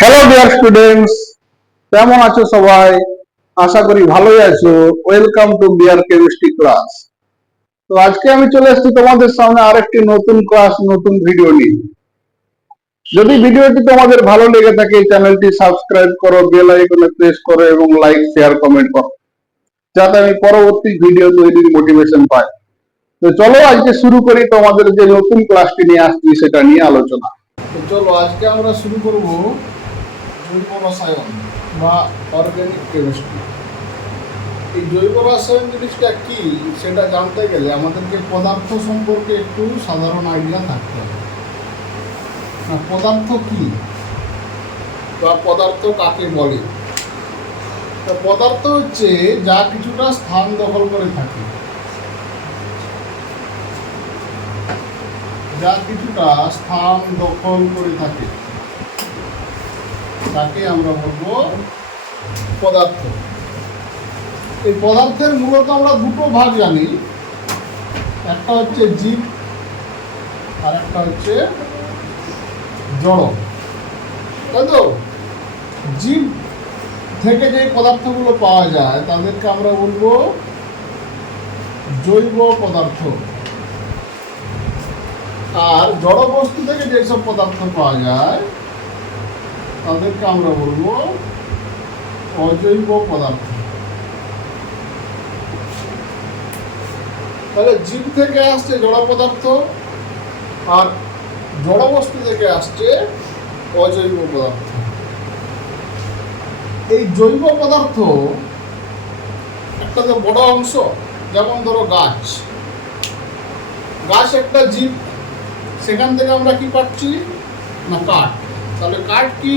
Hello dear students, কেমন আছো সবাই? আশা করি ভালোই আছো। Welcome to dear chemistry class. তো আজকে আমি চলে এসেছি তোমাদের সামনে আরেকটি নতুন ক্লাস, নতুন ভিডিও নিয়ে। যদি ভিডিওটি তোমাদের ভালো লেগে থাকে, চ্যানেলটি সাবস্ক্রাইব করো, বেল আইকনে প্রেস করো এবং লাইক, শেয়ার, কমেন্ট করো, যাতে আমি পরবর্তী ভিডিও তৈরির মোটিভেশন পাই। তো চলো আজকে শুরু করি, তোমাদের যে নতুন ক্লাসটি নিয়ে আসছি সেটা নিয়ে আলোচনা। তো চলো আজকে আমরা শুরু করব জৈব রসায়ন বা অর্গানিক কেমিস্ট্রি। এই জৈব রসায়ন জিনিসটা কি সেটা জানতে গেলে আমাদেরকে পদার্থ সম্পর্কে একটু সাধারণ আইডিয়া থাকতে হবে। না, পদার্থ কি বা পদার্থ কাকে বলে? পদার্থ হচ্ছে যা কিছুটা স্থান দখল করে থাকে, যা কিছুটা স্থান দখল করে থাকে তাকে আমরা বলবো পদার্থ। এই পদার্থের মূলত আমরা দুটো ভাগ জানি, একটা হচ্ছে জীব আর একটা হচ্ছে জড়, তাই তো? জীব থেকে যে পদার্থগুলো পাওয়া যায় তাদেরকে আমরা বলবো জৈব পদার্থ, আর জড় বস্তু থেকে যেসব পদার্থ পাওয়া যায় তাদেরকে আমরা বলবো অজৈব পদার্থ। তাহলে জীব থেকে আসছে জড় পদার্থ আর জড় বস্তু থেকে আসছে অজৈব পদার্থ। এই জৈব পদার্থ একটা তো বড় অংশ, যেমন ধরো গাছ, গাছ একটা জীব, সেখান থেকে আমরা কি পাচ্ছি না কাঠ। তাহলে কাঠ কি?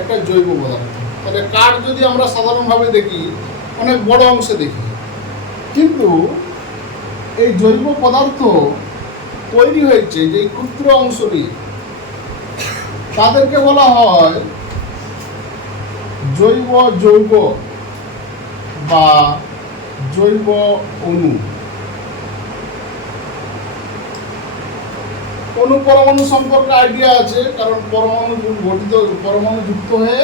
একটা জৈব পদার্থ। তাহলে কাঠ যদি আমরা সাধারণভাবে দেখি অনেক বড় অংশে দেখি, কিন্তু এই জৈব পদার্থ তৈরি হয়েছে যে ক্ষুদ্র অংশ নিয়ে, তাদেরকে বলা হয় জৈব যৌগ বা জৈব অণু। অণু পরমাণু সম্পর্কে আইডিয়া আছে, কারণ পরমাণু যুক্ত হয়ে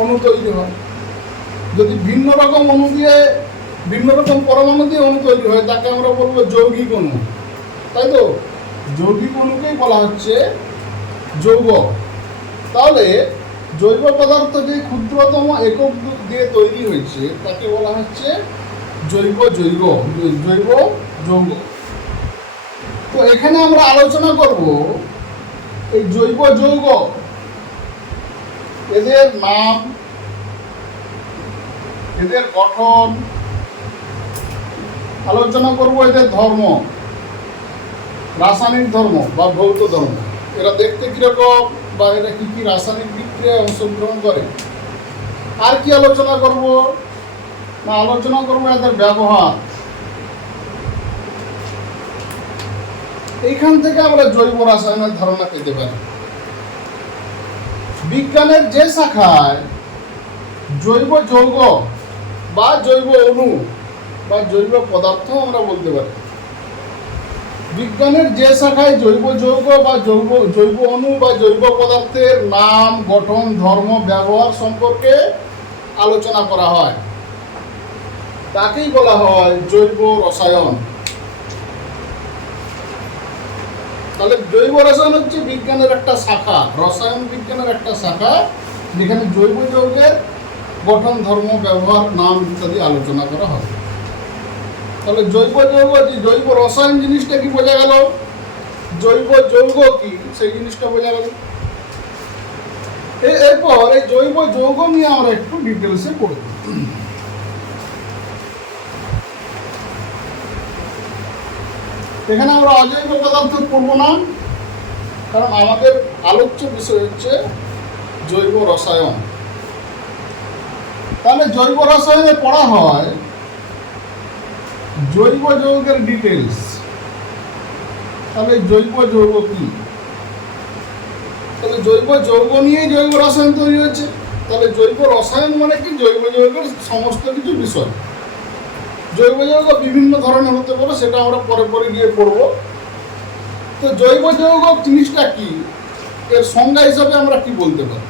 অণু তৈরি হয়। যদি ভিন্ন রকম অণু দিয়ে, ভিন্ন রকম পরমাণু দিয়ে অণু তৈরি হয় তাকে আমরা বলবো যৌগিক অণু, তাই তো? যৌগিক অণুকেই বলা হচ্ছে যৌগ। তাহলে জৈব পদার্থ যে ক্ষুদ্রতম একক দিয়ে তৈরি হয়েছে তাকে বলা হচ্ছে জৈব যৌগ। তো এখানে আমরা আলোচনা করব এই জৈব যৌগ, এদের নাম, এদের গঠন, আলোচনা করব এদের ধর্ম, রাসায়নিক ধর্ম বা ভৌত ধর্ম, এরা দেখতে কিরকম বা এরা কি কি রাসায়নিক বিক্রিয়ায় অংশগ্রহণ করে। আর কি আলোচনা করব না, আলোচনা করব এদের ব্যবহার। এইখান থেকে আমরা জৈব রসায়নের ধারণা পেতে পারি। বিজ্ঞানের যে শাখায় জৈব যৌগ বা জৈব অণু বা জৈব পদার্থ আমরা বলতে পারি, বিজ্ঞানের যে শাখায় জৈব যৌগ বা জৈব অণু বা জৈব পদার্থের নাম, গঠন, ধর্ম, ব্যবহার সম্পর্কে আলোচনা করা হয় তাকেই বলা হয় জৈব রসায়ন। তাহলে জৈব রসায়ন হচ্ছে বিজ্ঞানের একটা শাখা, রসায়ন বিজ্ঞানের একটা শাখা, যেখানে জৈব যৌগের গঠন, ধর্ম, ব্যবহার, নাম ইত্যাদি আলোচনা করা হয়। তাহলে জৈব যৌগ, জৈব রসায়ন জিনিসটা কি বোঝা গেল, জৈব যৌগ কি সেই জিনিসটা বোঝা গেল। এরপর এই জৈব যৌগ নিয়ে আমরা একটু ডিটেলসে পড়ব। এখানে আমরা অজৈব পদার্থ পড়ব না, কারণ আমাদের আলোচ্য বিষয় হচ্ছে জৈব রসায়ন। তাহলে জৈব রসায়নে পড়া হয় জৈব যৌগের ডিটেলস। তাহলে জৈব যৌগ কি? তাহলে জৈব যৌগ নিয়েই জৈব রসায়ন তৈরি হচ্ছে। তাহলে জৈব রসায়ন মানে কি? জৈব যৌগের সমস্ত কিছু বিষয়। জৈব যৌগ বিভিন্ন ধরনের হতে পারে, সেটা আমরা পরে পরে গিয়ে পড়ব। তো জৈব যৌগ জিনিসটা কি এর সংজ্ঞা হিসাবে আমরা কি বলতে পারি?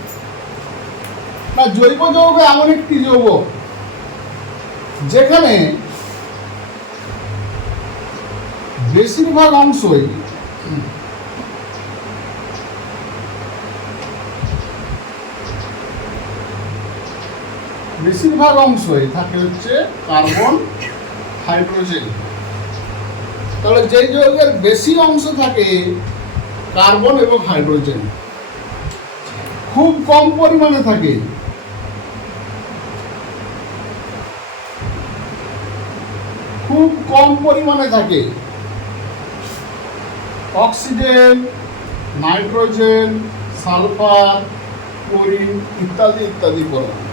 না, জৈব যৌগ এমন একটি যৌগ যেখানে বেশিরভাগ অংশই থাকে হচ্ছে কার্বন, হাইড্রোজেন। তাহলে যে যৌগের বেশি অংশ থাকে কার্বন এবং হাইড্রোজেন, খুব কম পরিমাণে থাকে অক্সিজেন, নাইট্রোজেন, সালফার, ক্লোরিন ইত্যাদি ইত্যাদি পরমাণু।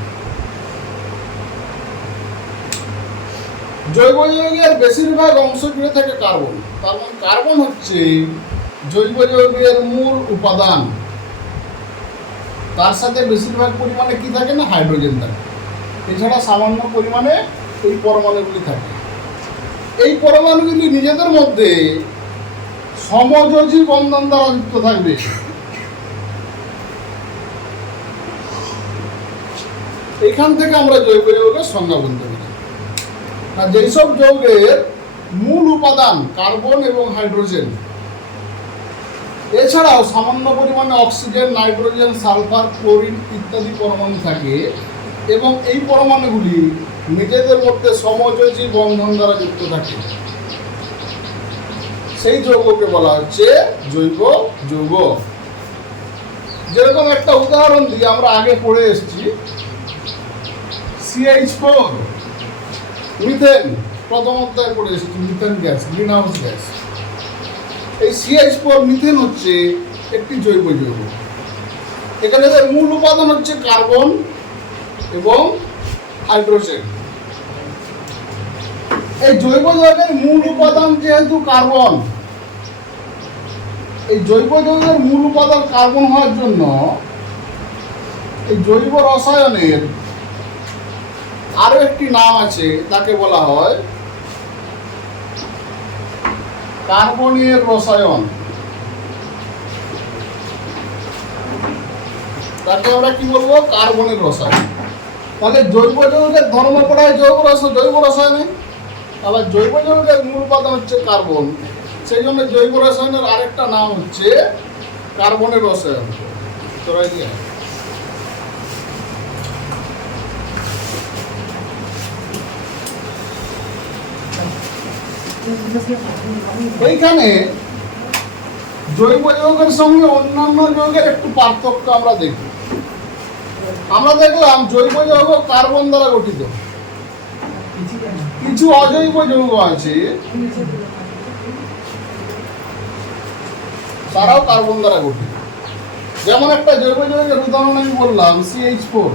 জৈব যৌগের বেশিরভাগ অংশ জুড়ে থাকে কার্বন। তার মানে কার্বন হচ্ছে জৈব যৌগের মূল উপাদান। তার সাথে বেশিরভাগ পরিমাণে কি থাকে না, হাইড্রোজেন থাকে। এছাড়া সামান্য পরিমাণে এই পরমাণুগুলি থাকে। এই পরমাণুগুলি নিজেদের মধ্যে সমযোজী বন্ধন দ্বারা যুক্ত থাকবে। এখান থেকে আমরা জৈব যৌগের সংজ্ঞা বলতে পারি। আর যেসব যৌগের মূল উপাদান কার্বন এবং হাইড্রোজেন, এছাড়াও সামান্য পরিমাণে অক্সিজেন, নাইট্রোজেন, সালফার, ক্লোরিন ইত্যাদি পরমাণু থাকে এবং এই পরমাণুগুলি নিজেদের মধ্যে সমযোজী বন্ধন দ্বারা যুক্ত থাকে, সেই যৌগকে বলা হচ্ছে জৈব যৌগ। যেরকম একটা উদাহরণ দিয়ে আমরা আগে পড়ে এসেছি, CH4 মিথেন, প্রথম অধ্যায়ে পড়ে এসেছি methane gas, green house gas. এই CH4 মিথেন হচ্ছে একটি জৈব যৌগ। এখানে এর মূল উপাদান হচ্ছে কার্বন এবং হাইড্রোজেন। এই জৈব যৌগের মূল উপাদান যেহেতু কার্বন, এই জৈব যৌগের মূল উপাদান কার্বন হওয়ার জন্য এই জৈব রসায়নের আরো একটি নাম আছে, তাকে বলা হয় কার্বনের রসায়ন। তাকে আমরা কি বলবো, কার্বনের রসায়ন। তাহলে জৈব যৌগের ধর্ম পড়া হয় জৈব রসায়নে, আবার জৈব যৌগের মূল উপাদান হচ্ছে কার্বন, সেই জন্য জৈব রসায়নের আরেকটা নাম হচ্ছে কার্বনের রসায়ন। এইখানে জৈব যৌগের সঙ্গে অন্যান্য যৌগের একটু পার্থক্য আমরা দেখি। আমরা দেখলাম জৈব যৌগ কার্বন দ্বারা গঠিত, কিছু অজৈব যৌগ আছে তারাও কার্বন দ্বারা গঠিত। যেমন একটা জৈব যৌগের উদাহরণ আমি বললাম CH4,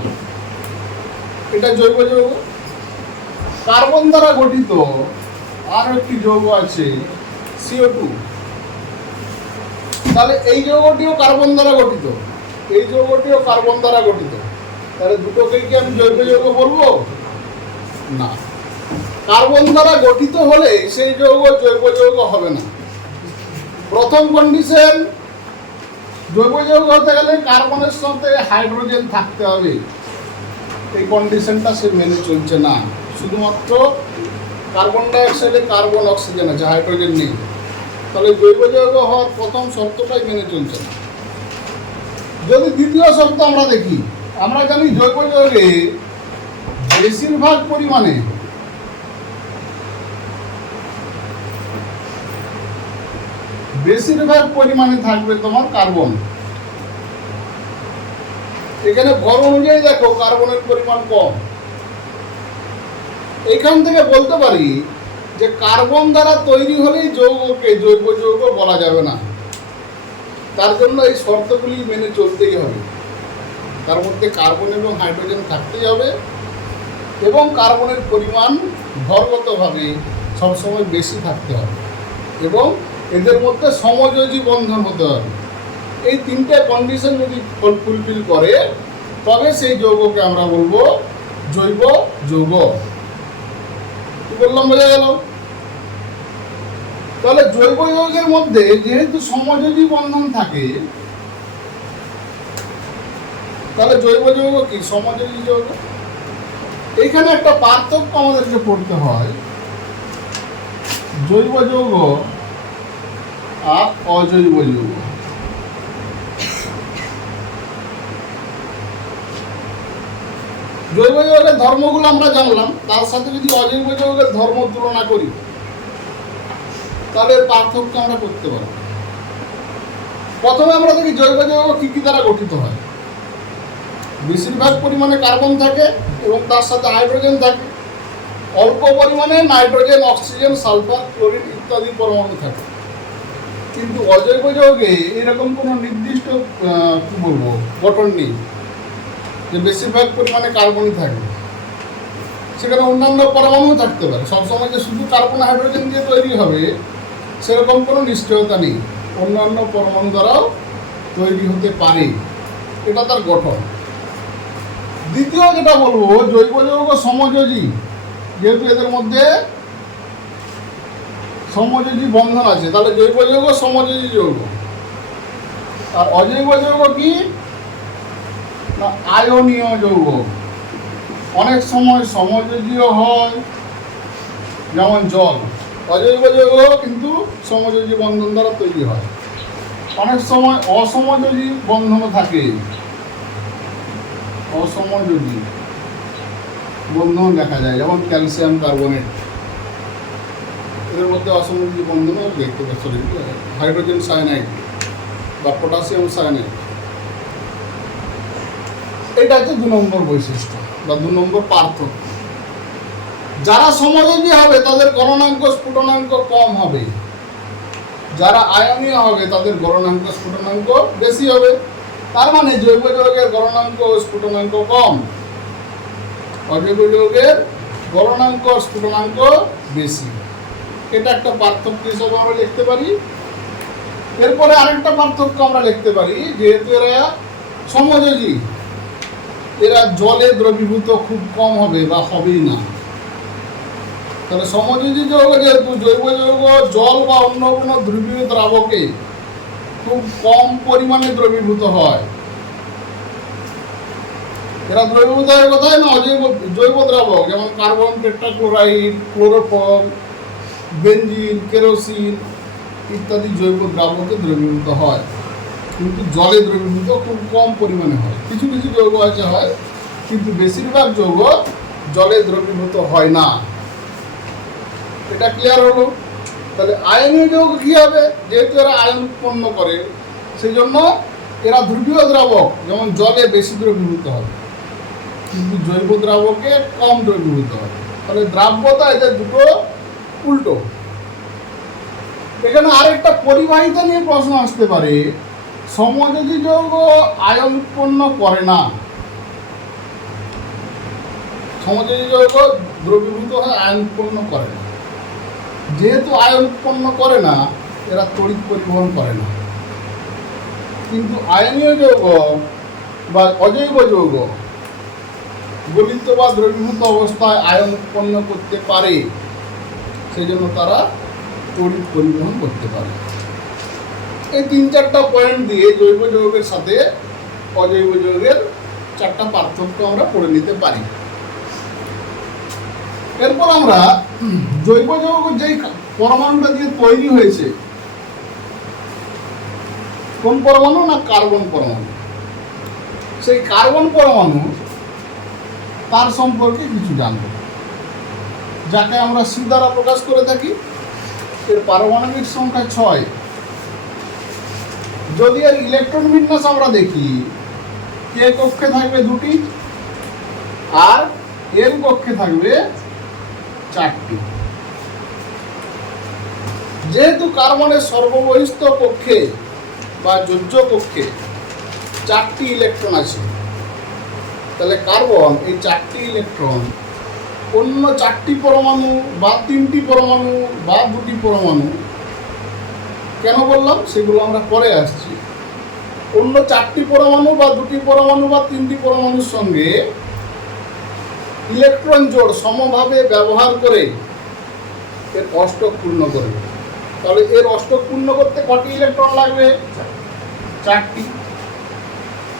এটা জৈব যৌগ, কার্বন দ্বারা গঠিত। আর একটি যৌগ আছে CO2, তাহলে এই যৌগটিও কার্বন দ্বারা গঠিত, এই যৌগটিও কার্বন দ্বারা গঠিত। তাহলে দুটোকেই কি আমি জৈব যৌগ বলবো? না, কার্বন দ্বারা গঠিত হলে সেই যৌগ জৈব যৌগ হবে না। প্রথম কন্ডিশন, জৈব যৌগ হতে গেলে কার্বনের সাথে হাইড্রোজেন থাকতে হবে। এই কন্ডিশনটা সে মেনে চলছে না। শুধুমাত্র কার্বন ডাইঅক্সাইডে কার্বন, অক্সিজেন আছে, হাইড্রোজেন নেই। তাহলে জৈব যৌগ হওয়ার প্রথম শর্তটাই মেনে চলছে না। যদি দ্বিতীয় শর্ত আমরা দেখি, আমরা জানি জৈব যৌগে বেশিরভাগ পরিমাণে থাকবে তোমার কার্বন। এখানে ভর অনুযায়ী দেখো কার্বনের পরিমাণ কম। এখান থেকে বলতে পারি যে কার্বন দ্বারা তৈরি হলেই যৌগকে জৈব যৌগ বলা যাবে না। তার জন্য এই শর্তগুলি মেনে চলতেই হবে। তার মধ্যে কার্বন এবং হাইড্রোজেন থাকতেই হবে এবং কার্বনের পরিমাণ ভরগতভাবে সবসময় বেশি থাকতে হবে এবং এদের মধ্যে সমযোজী বন্ধন হতে হবে। এই তিনটে কন্ডিশন যদি ফুলফিল করে তবে সেই যৌগকে আমরা বলবো জৈব যৌগ। কি বললাম, বোঝা গেল? তাহলে জৈব যৌগের মধ্যে যেহেতু সমযোজী বন্ধন থাকে, তাহলে জৈব যৌগ কি? সমযোজী যৌগ। এইখানে একটা পার্থক্য আমাদেরকে পড়তে হয়, জৈব যৌগ আর অজৈব যৌগ। জৈব যৌগের ধর্মগুলো আমরা জানলাম, তার সাথে যদি অজৈব যৌগের ধর্ম তুলনা করি তাহলে পার্থক্য আমরা করতে পারবো। প্রথমে আমরা দেখি জৈব যৌগ কি কি দ্বারা গঠিত হয়। বেশিরভাগ পরিমাণে কার্বন থাকে এবং তার সাথে হাইড্রোজেন থাকে, অল্প পরিমাণে নাইট্রোজেন, অক্সিজেন, সালফার, ক্লোরিন ইত্যাদি পরমাণু থাকে। কিন্তু অজৈব যৌগে এরকম কোনো নির্দিষ্ট কি বলবো গঠন নেই যে বেশিরভাগ পরিমাণে কার্বনই থাকবে, সেখানে অন্যান্য পরমাণু থাকতে পারে। সবসময় যে শুধু কার্বন হাইড্রোজেন দিয়ে তৈরি হবে সেরকম কোনো নিশ্চয়তা নেই, অন্যান্য পরমাণু দ্বারাও তৈরি হতে পারে, এটা তার গঠন। দ্বিতীয় যেটা বলবো, জৈব যৌগ সমযোজী, যেহেতু এদের মধ্যে সমযোজী বন্ধন আছে, তাহলে জৈব যৌগ সমযোজী যৌগ। আর অজৈব যৌগ কি না আয়নীয় যৌগ। অনেক সময় সমযোজীয় হয়, যেমন জল। অজৈব যৌগ কিন্তু সমযোজী বন্ধন দ্বারা তৈরি হয়। অনেক সময় অসমযোজী বন্ধনও থাকে, অসমযোজী বন্ধন দেখা যায়, যেমন ক্যালসিয়াম কার্বনেট, এদের মধ্যে অসমযোজী বন্ধনও দেখতে পাচ্ছি। হাইড্রোজেন সায়ানাইড বা পটাশিয়াম সায়ানাইড, এটা হচ্ছে 2 নম্বর বৈশিষ্ট্য বা 2 নম্বর পার্থক্য। যারা সমযোজী হবে তাদের গলনাঙ্ক স্ফুটনাঙ্ক কম হবে, যারা আয়নীয় হবে তাদের গলনাঙ্ক স্ফুটনাঙ্ক বেশি হবে। তার মানে জৈব যৌগের গলনাঙ্ক ও স্ফুটনাঙ্ক কম, অজৈব যৌগের গলনাঙ্ক স্ফুটনাঙ্ক বেশি। এটা একটা পার্থক্য হিসেবে আমরা লিখতে পারি। এরপরে আরেকটা পার্থক্য আমরা লিখতে পারি, যেহেতু এরা সমযোজী, এরা জলে দ্রবীভূত খুব কম হবে বা হবেই না। তাহলে সমযোজী যৌগ যেহেতু, জৈব যৌগ জল বা অন্য কোনো দ্রবীয় দ্রাবকে খুব কম পরিমাণে দ্রবীভূত হয়। এরা দ্রবীভূত হয় কোথায় না অজৈব জৈব দ্রাবক, যেমন carbon tetrachloride, chloroform, benzene, kerosene ইত্যাদি জৈব দ্রাবকে দ্রবীভূত হয়, কিন্তু জলে দ্রবীভূত খুব কম পরিমাণে হয়। কিছু কিছু যৌগ আছে হয়, কিন্তু বেশিরভাগ যৌগ জলে দ্রবীভূত হয় না। এটা ক্লিয়ার হলো। তাহলে আয়নীয় যৌগ কি হবে? যেহেতু এরা আয়ন উৎপন্ন করে, সেই জন্য এরা ধ্রুবীয় দ্রাবক, যেমন জলে বেশি দ্রবীভূত হবে, কিন্তু জৈব দ্রাবকে কম দ্রবীভূত হবে। তাহলে দ্রাব্যতা এদের দুটো উল্টো। এখানে আরেকটা পরিবাহিতা নিয়ে প্রশ্ন আসতে পারে, সমযোজী যৌগ আয়ন উৎপন্ন করে না, সমযোজী যৌগ দ্রবীভূত হয়, আয়ন উৎপন্ন করে না। যেহেতু আয়ন উৎপন্ন করে না, এরা তড়িৎ পরিবহন করে না। কিন্তু আয়নীয় যৌগ বা অজৈব যৌগ গলিত বা দ্রবীভূত অবস্থায় আয়ন উৎপন্ন করতে পারে, সেই জন্য তারা তড়িৎ পরিবহন করতে পারে। এই 3-4টা পয়েন্ট দিয়ে জৈব যৌগের সাথে অজৈব যৌগের 4টা পার্থক্য আমরা পড়ে নিতে পারি। এরপর আমরা জৈব যৌগ যেই পরমাণুটা দিয়ে তৈরি হয়েছে, কোন পরমাণু না কার্বন পরমাণু, সেই কার্বন পরমাণু তার সম্পর্কে কিছু জানব, যাকে আমরা সি দ্বারা প্রকাশ করে থাকি। এর পারমাণবিক সংখ্যা 6। যদি এর ইলেকট্রন বিন্যাস আমরা দেখি, কে কক্ষে থাকবে 2টি আর এর কক্ষে থাকবে 4টি। যেহেতু কার্বনের সর্ববহিস্থ কক্ষে বা যোজ্য কক্ষে 4টি ইলেকট্রন আছে, তাহলে কার্বন এই 4টি ইলেকট্রন অন্য 4টি পরমাণু বা 3টি পরমাণু বা 2টি পরমাণু, কেন বললাম সেগুলো আমরা পরে আসছি, অন্য 4টি পরমাণু বা 2টি পরমাণু বা 3টি পরমাণুর সঙ্গে ইলেকট্রন জোড় সমভাবে ব্যবহার করে এর অষ্টক পূর্ণ করবে। তাহলে এর অষ্টক পূর্ণ করতে কটি ইলেকট্রন লাগবে? 4টি।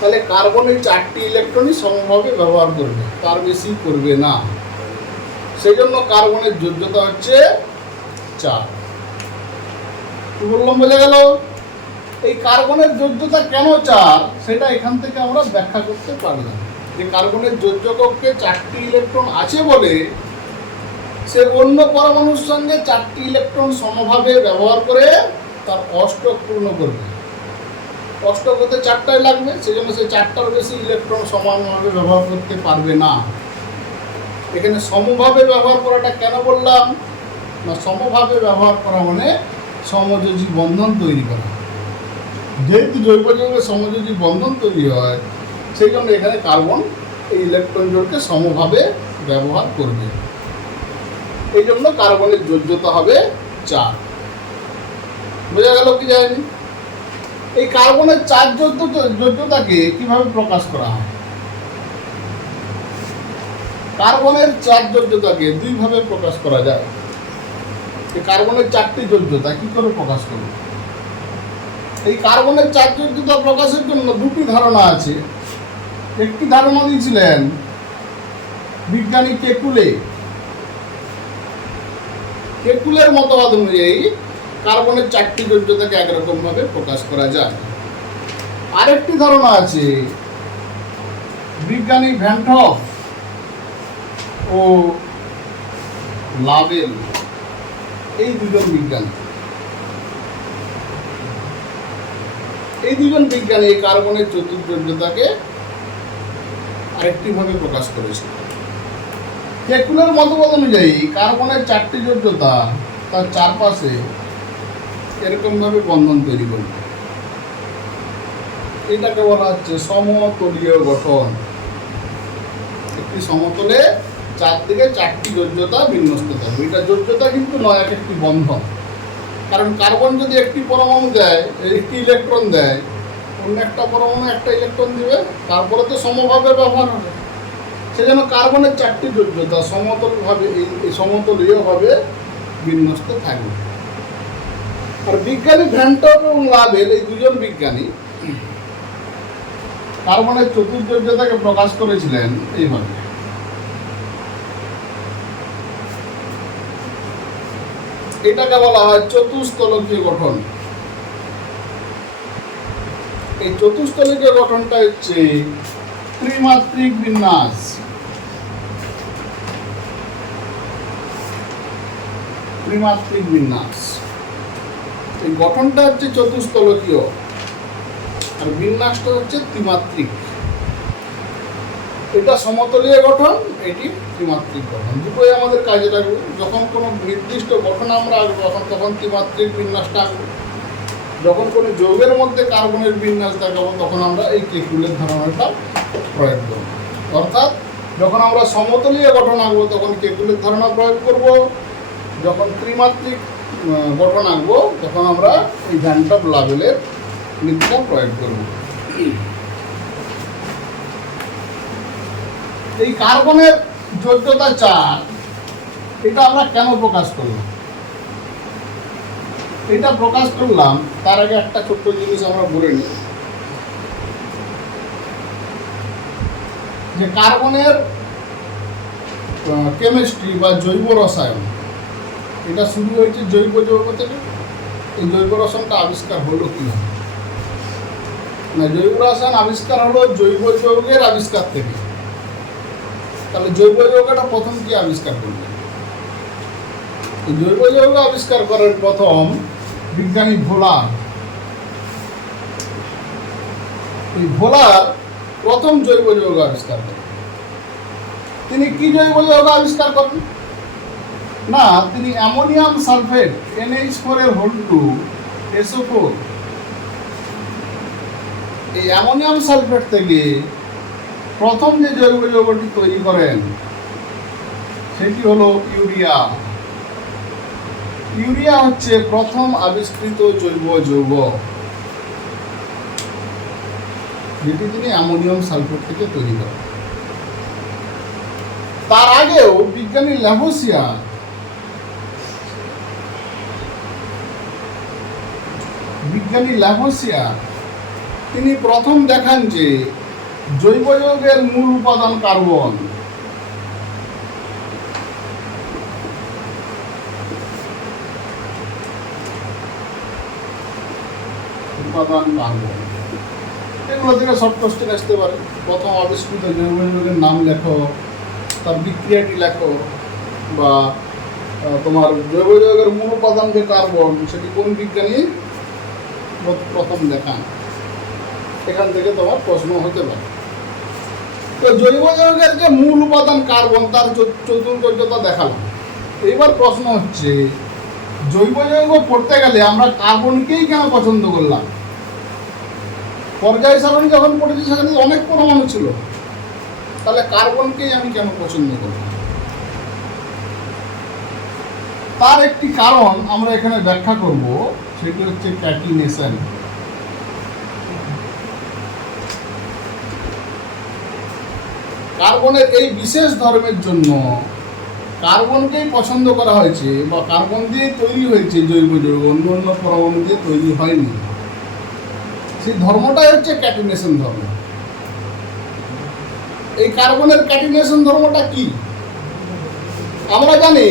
তাহলে কার্বন এই 4টি ইলেকট্রনই সমভাবে ব্যবহার করবে, তার বেশি করবে না। সেই জন্য কার্বনের যোগ্যতা হচ্ছে 4। কি বললাম, বোঝা গেল? এই কার্বনের যোগ্যতা কেন 4 সেটা এখান থেকে আমরা ব্যাখ্যা করতে পারলাম। যে কার্বনের যোজ্য কক্ষে 4টি ইলেকট্রন আছে বলে সে অন্য পরমাণুর সঙ্গে 4টি ইলেকট্রন সমভাবে ব্যবহার করে তার অষ্টক পূর্ণ করবে। অষ্টক হতে 4টাই লাগবে, সেজন্য সে 4টার বেশি ইলেকট্রন সমানভাবে ব্যবহার করতে পারবে না। এখানে সমভাবে ব্যবহার করাটা কেন বললাম না, সমভাবে ব্যবহার করা মানে সমযোজী বন্ধন তৈরি করা। যেহেতু জৈব যৌগে সমযোজী বন্ধন তৈরি হয়, সেই জন্য এখানে কার্বন এই ইলেকট্রন জোড়কে সমভাবে ব্যবহার করবে। এই জন্য কার্বনের যোজ্যতা হবে 4। বোঝা গেল কি যায়নি? এই কার্বনের 4 যোজ্যতাকে কিভাবে প্রকাশ করা হয়? কার্বনের 4 যোজ্যতাকে 2 ভাবে প্রকাশ করা যায়। এই কার্বনের 4টি যোজ্যতা কি করে প্রকাশ করব? এই কার্বনের 4 যোজ্যতা প্রকাশের জন্য 2টি ধারণা আছে। একটি ধারণা দিয়েছিলেন বিজ্ঞানী কেকুলে। কেকুলের মতবাদ অনুযায়ী কার্বনের 4টি যোজ্যতাকে একরকম ভাবে প্রকাশ করা যায়। আরেকটি ধারণা আছে বিজ্ঞানী ভ্যান টফ ও লাবেল, এই দুজন বিজ্ঞানী এই কার্বনের 4টি যোজ্যতাকে আরেকটি ভাবে প্রকাশ করেছে। কেকুলের মতবাদ অনুযায়ী কার্বনের 4টি যোজ্যতা তার চারপাশে এরকম ভাবে বন্ধন তৈরি করবে। এটাকে বলা হচ্ছে সমতলীয় গঠন। একটি সমতলে চারদিকে 4টি যোজ্যতা বিন্যস্ত থাকবে। এটা যোজ্যতা কিন্তু নয়, একটি বন্ধন। কারণ কার্বন যদি একটি পরমাণু দেয়, একটি ইলেকট্রন দেয়, অন্য একটা পরমাণু একটা ইলেকট্রন দিবে, তারপরে তো সমভাবে ব্যবহার হবে। সেজন্য কার্বনের 4টি যোজ্যতা সমতলীয়ভাবে বিন্যস্ত থাকবে। আর বিজ্ঞানী ভ্যান টফ এবং লাবেল, এই দুজন বিজ্ঞানী কার্বনের 4টি যোজ্যতাকে প্রকাশ করেছিলেন এইভাবে। এটাকে বলা হয় চতুস্তলকীয় গঠন। এই চতুস্তলকীয় গঠনটা হচ্ছে ত্রিমাত্রিক বিন্যাস। ত্রিমাত্রিক বিন্যাস, এই গঠনটা হচ্ছে চতুস্তলকীয় আর বিন্যাসটা হচ্ছে ত্রিমাত্রিক। এটা সমতলীয় গঠন, এটি ত্রিমাত্রিক গঠন। দুটোই আমাদের কাজে লাগবে। যখন কোনো নির্দিষ্ট গঠন আমরা আঁকবো তখন ত্রিমাত্রিক বিন্যাসটা আঁকবো। যখন কোনো যৌগের মধ্যে কার্বনের বিন্যাস দেখাবো তখন আমরা এই কেকুলের ধারণাটা প্রয়োগ করব। অর্থাৎ যখন আমরা সমতলীয় গঠন আঁকবো তখন কেকুলের ধারণা প্রয়োগ করব। যখন ত্রিমাত্রিক গঠন আঁকবো তখন আমরা এই ভ্যান টফ লাবেলের নীতিটা প্রয়োগ করব। এই কার্বনের যোজ্যতা 4, এটা আমরা কেন প্রকাশ করলাম? এটা প্রকাশ করলাম তার আগে একটা ছোট্ট জিনিস আমরা বলে নিই, যে কার্বনের কেমিস্ট্রি বা জৈব রসায়ন এটা শুরু হয়েছে জৈব যৌগ থেকে। এই জৈব রসায়নটা আবিষ্কার হলো কিভাবে? না, জৈব রসায়ন আবিষ্কার হলো জৈব যৌগের আবিষ্কার থেকে। তাহলে জৈব যৌগটা প্রথম কি আবিষ্কার করবে? জৈব যৌগ আবিষ্কার করার প্রথম বিজ্ঞানী ভোলার। এই ভোলার প্রথম জৈব যৌগ আবিষ্কার করেন। তিনি কি জৈব যৌগ আবিষ্কার করেন? না, তিনি অ্যামোনিয়াম সালফেট NH4 এর হোল 2 SO4, এই অ্যামোনিয়াম সালফেট থেকে প্রথম যে জৈব যৌগটি তৈরি করেন সেটি হলো ইউরিয়া। ইউরিয়া হচ্ছে প্রথম আবিষ্কৃত জৈব যৌগ, যেটি তিনি অ্যামোনিয়াম সালফেট থেকে তৈরি করেন। তার আগেও বিজ্ঞানী ল্যাভোসিয়ার তিনি প্রথম দেখান যে জৈব যৌগের মূল উপাদান কার্বন। উপাদান কার্বন, এগুলো থেকে শর্ট কোশ্চেন আসতে পারে। প্রথম আবিষ্কৃত জৈব যৌগের নাম লেখো, তার বিক্রিয়াটি লেখো, বা তোমার জৈব যৌগের মূল উপাদান যে কার্বন সেটি কোন বিজ্ঞানী প্রথম দেখান, এখান থেকে তোমার প্রশ্ন হতে পারে। তো জৈব যৌগের যে মূল উপাদান কার্বন তার চতুর্থতা দেখালাম। এবার প্রশ্ন হচ্ছে জৈব যৌগ পড়তে গেলে আমরা কার্বনকেই কেন পছন্দ করলাম? পর্যায় সারণী যখন পড়েছি সেখানে অনেক পরমাণু ছিল, তাহলে কার্বনকেই আমি কেন পছন্দ করলাম? তার একটি কারণ আমরা এখানে ব্যাখ্যা করব, সেটি হচ্ছে ক্যাটিনেশন। কার্বনের এই বিশেষ ধর্মের জন্য কার্বনকেই পছন্দ করা হয়েছে, বা কার্বন দিয়ে তৈরি হয়েছে জৈব যৌগ, অন্য অন্য পরমাণু দিয়ে তৈরি হয়নি। সেই ধর্মটাই হচ্ছে ক্যাটিনেশন ধর্ম। এই কার্বনের ক্যাটিনেশন ধর্মটা কি? আমরা জানি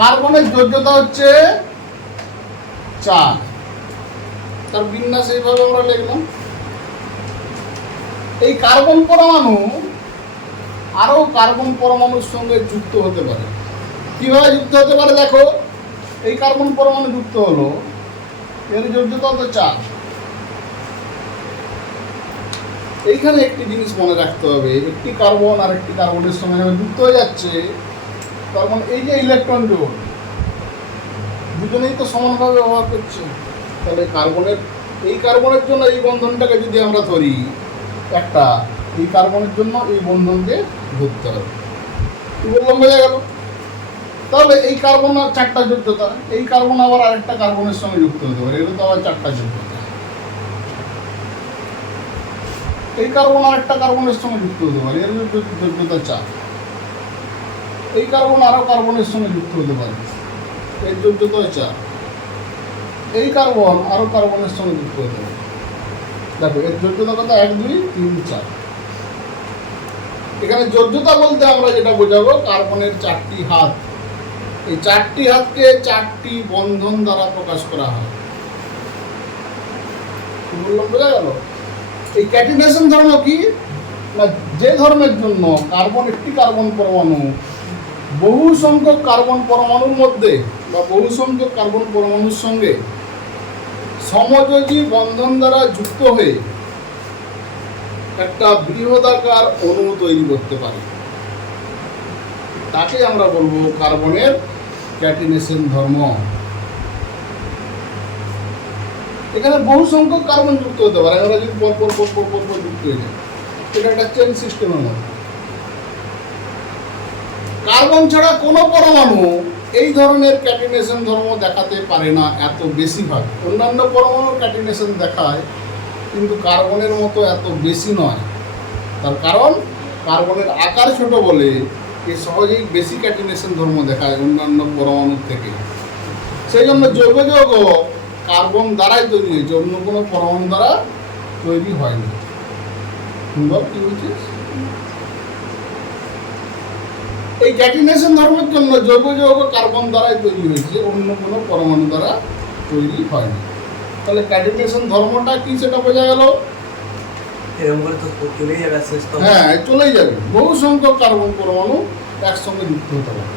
কার্বনের যোগ্যতা হচ্ছে 4, তার বিন্যাস এইভাবে আমরা লিখলাম। এই কার্বন পরমাণু আরো কার্বন পরমাণুর সঙ্গে যুক্ত হতে পারে। কিভাবে যুক্ত হতে পারে দেখো, এই কার্বন পরমাণু যুক্ত হলো, এর যোগ্যতা তো 4। এইখানে একটি জিনিস মনে রাখতে হবে, একটি কার্বন আর একটি কার্বনের সঙ্গে যুক্ত হয়ে যাচ্ছে, তার মানে এই যে ইলেকট্রন জোড় দুজনেই তো সমানভাবে ব্যবহার করছে। তাহলে এই কার্বনের জন্য এই বন্ধনটাকে যদি আমরা ধরি একটা, এই কার্বনের জন্য এই বন্ধনকে ধরতে হবে। কি বললাম, বোঝা গেল? তাহলে এই কার্বন আর 4টা যোগ্যতা, এই কার্বন আবার আরেকটা কার্বনের সঙ্গে যুক্ত হতে পারে, এগুলো তো আবার 4টা যোগ্যতা। এই কার্বন আরেকটা কার্বনের সঙ্গে যুক্ত হতে পারে, এর যোগ্যতা 4। এই কার্বন আরো কার্বনের সঙ্গে যুক্ত হতে পারে, এর যোগ্যতা 4। এই কার্বন আরো কার্বনের সঙ্গে যুক্ত হতে পারে, দেখো এর যোগ্যতা কত, 1 2 3 4। এখানে যোগ্যতা বলতে আমরা যেটা বোঝাবো, কার্বনের 4টি হাত, এই 4টি হাতকে 4টি বন্ধন দ্বারা প্রকাশ করা হয়। কি বললাম, বোঝা গেল? এই ক্যাটিনেশন ধর্ম কি না, যে ধর্মের জন্য কার্বন একটি কার্বন পরমাণু বহু সংখ্যক কার্বন পরমাণুর মধ্যে বা বহু সংখ্যক কার্বন পরমাণুর সঙ্গে সমযোজী বন্ধন দ্বারা যুক্ত হয়ে একটা বৃহদাকার অণু তৈরি করতে পারে, তাকে আমরা বলবো কার্বনের ক্যাটিনেশন ধর্ম। এখানে বহু সংখ্যক কার্বন যুক্ত হতে পারে, আমরা যদি পরপর যুক্ত হয়ে যায়, এটা একটা চেইন সিস্টেমের মতো। কার্বন ছাড়া কোনো পরমাণু এই ধরনের ক্যাটিনেশন ধর্ম দেখাতে পারে না এত বেশিভাবে। অন্যান্য পরমাণুর ক্যাটিনেশন দেখায়, কিন্তু কার্বনের মতো এত বেশি নয়। তার কারণ কার্বনের আকার ছোট বলে এ সহজেই বেশি ক্যাটিনেশন ধর্ম দেখায় অন্যান্য পরমাণুর থেকে। সেই জন্য জৈব যৌগ কার্বন দ্বারাই তৈরি হয়েছে, অন্য কোনো পরমাণু দ্বারা তৈরি হয়নি। সুন্দর, কি বলছিস? এই ক্যাটিনেশন ধর্মের জন্য জৈব যৌগ কার্বন দ্বারাই তৈরি হয়েছে, অন্য কোনো পরমাণু দ্বারা তৈরি হয়নি। তাহলে ক্যাটিনেশন ধর্মটা কি সেটা বোঝা গেল? হ্যাঁ, চলেই যাবে, বহু সংখ্যক কার্বন পরমাণু একসঙ্গে যুক্ত হতে পারে।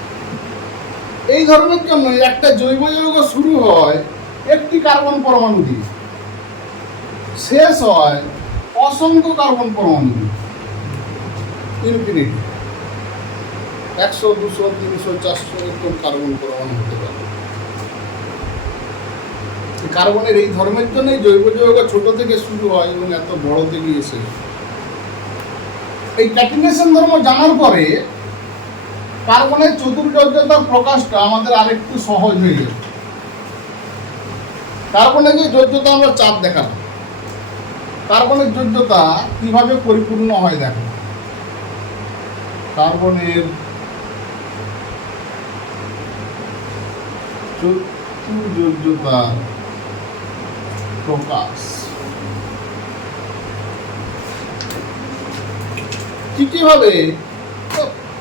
এই ধর্মের জন্য একটা জৈব যৌগ শুরু হয় একটি কার্বন পরমাণু দিয়ে, শেষ হয় অসংখ্য কার্বন পরমাণু দিয়ে, ইনফিনিটি। 100 200 300 400 এরকম কার্বন পরমাণু হতে পারে। কার্বনের এই ধর্মের জন্যই জৈব যৌগ ছোট থেকে শুরু হয় এবং এত বড় থেকে এসে। এই ক্যাটিনেশন ধর্ম জানার পরে কার্বনের চতুর্যোগ্যতার প্রকাশটা আমাদের আরেকটু সহজ হয়ে যাবে। কার্বনের যে যোগ্যতা আমরা 4 দেখালাম, কার্বনের যোগ্যতা কিভাবে পরিপূর্ণ হয় দেখো। কার্বনের চতুর্যোগ্যতার প্রকাশ কি কিভাবে,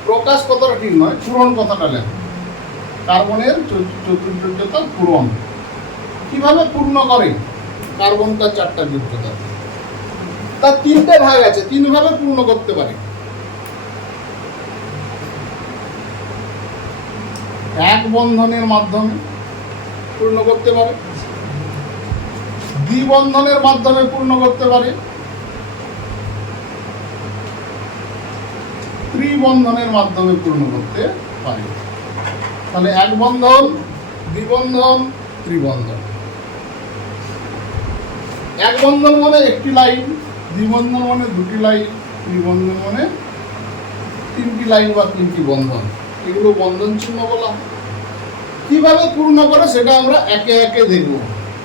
প্রকাশ কথাটা ঠিক নয়, পূরণ কথাটা লেখো। কার্বনের চতুর্যোগ্যতা পূরণ কিভাবে পূর্ণ করে? কার্বন তার 4টা যোগ্যতা, তার 3টে ভাগ আছে, 3 ভাবে পূর্ণ করতে পারে। এক বন্ধনের মাধ্যমে পূর্ণ করতে পারে, দ্বিবন্ধনের মাধ্যমে পূর্ণ করতে পারে, ত্রিবন্ধনের মাধ্যমে পূর্ণ করতে পারে। তাহলে এক বন্ধন, দ্বিবন্ধন, ত্রিবন্ধন। এক বন্ধন মানে একটি লাইন, দ্বিবন্ধন মানে 2টি লাইন, ত্রিবন্ধন মানে 3টি লাইন বা 3টি বন্ধন। এগুলো বন্ধন চিহ্ন বলা। কিভাবে পূর্ণ করে সেটা আমরা একে একে দেখব।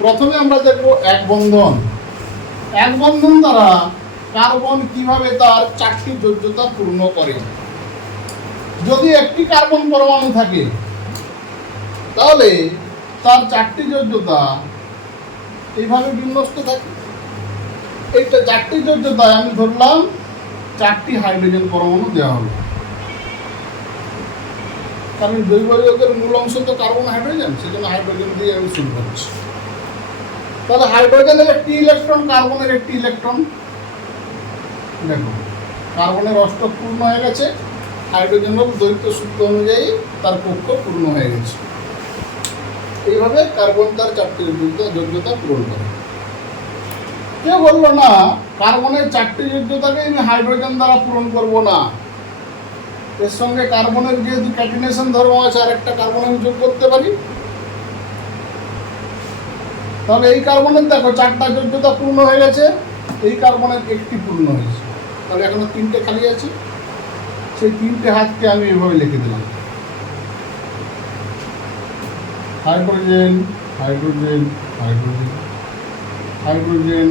প্রথমে আমরা দেখব এক বন্ধন। এক বন্ধন দ্বারা কার্বন কিভাবে তার 4টি যোগ্যতা পূর্ণ করে। যদি একটি কার্বন পরমাণু থাকে তাহলে তার 4টি যোগ্যতা এইভাবে বিন্যস্ত থাকে। এইটা 4টি যোগ্যতায় আমি ধরলাম 4টি হাইড্রোজেন পরমাণু দেওয়া হলো, কারণ জৈব যৌগের মূল অংশ তো কার্বন হাইড্রোজেন, সেজন্য হাইড্রোজেন দিয়ে আমি শুরু করছি। তাহলে হাইড্রোজেনের একটি ইলেকট্রন, কার্বনের একটি ইলেকট্রন। দেখো কার্বনের অষ্টক পূর্ণ হয়ে গেছে, হাইড্রোজেনের দ্বৈত সূত্র অনুযায়ী তার কক্ষ পূর্ণ হয়ে গেছে। এইভাবে কার্বন তার 4টি যোগ্যতা পূরণ করে। কেউ বললো না কার্বনের 4টি যোগ্যতাকে আমি হাইড্রোজেন দ্বারা পূরণ করব না, এর সঙ্গে কার্বনের যেহেতু ক্যাটিনেশন ধর্ম আছে আর একটা কার্বন আমি যোগ করতে পারি। তাহলে এই কার্বনের দেখো 4টা যোগ্যতা পূর্ণ হয়ে গেছে, এই কার্বনের একটি পূর্ণ হয়েছে, তাহলে এখনো 3টে খালি আছে। সেই 3টে হাতকে আমি এভাবে লিখে দিলাম, hydrogen, hydrogen, hydrogen, hydrogen,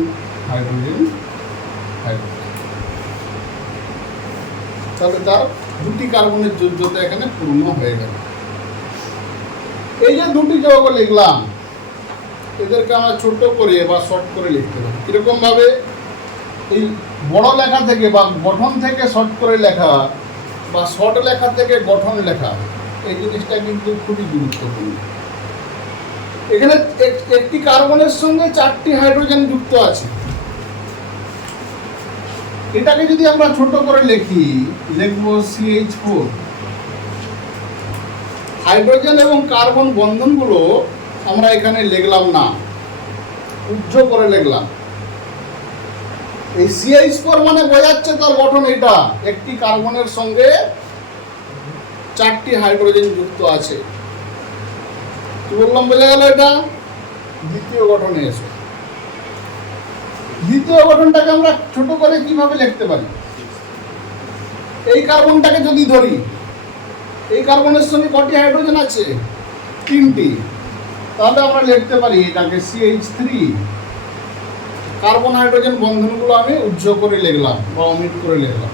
hydrogen, hydrogen. তাহলে তার 2টি কার্বনের যোগ্যতা এখানে পূর্ণ হয়ে গেল। এই যে 2টি যৌগ লিখলাম, এদেরকে আমরা ছোট করে বা শর্ট করে লিখতে পারি। কিরকম ভাবে? এই বড় লেখা থেকে বা গঠন থেকে শর্ট করে লেখা বা শর্ট লেখা থেকে গঠন লেখা, এই জিনিসটা কিন্তু খুবই গুরুত্বপূর্ণ। এখানে একটি কার্বনের সঙ্গে 4টি হাইড্রোজেন যুক্ত আছে। এটাকে যদি আমরা ছোট করে লিখি, লিখব CH4। হাইড্রোজেন এবং কার্বন বন্ধনগুলো আমরা এখানে লিখলাম না, উজ্জ্ব করে লিখলাম। এই CH4 মানে বোঝাচ্ছে তার গঠন এটা, একটি কার্বনের সঙ্গে 4টি হাইড্রোজেন যুক্ত আছে। কি বললাম, বোঝা গেল? এটা দ্বিতীয় গঠনে এসো। দ্বিতীয় গঠনটাকে আমরা ছোট করে কিভাবে লিখতে পারি? এই কার্বনটাকে যদি ধরি, এই কার্বনের সঙ্গে কটি হাইড্রোজেন আছে? 3টি। তাহলে আমরা লিখতে পারি এটাকে CH3। কার্বন হাইড্রোজেন বন্ধনগুলো আমি উজ্জ্ব করে লিখলাম বা অমিট করে লিখলাম।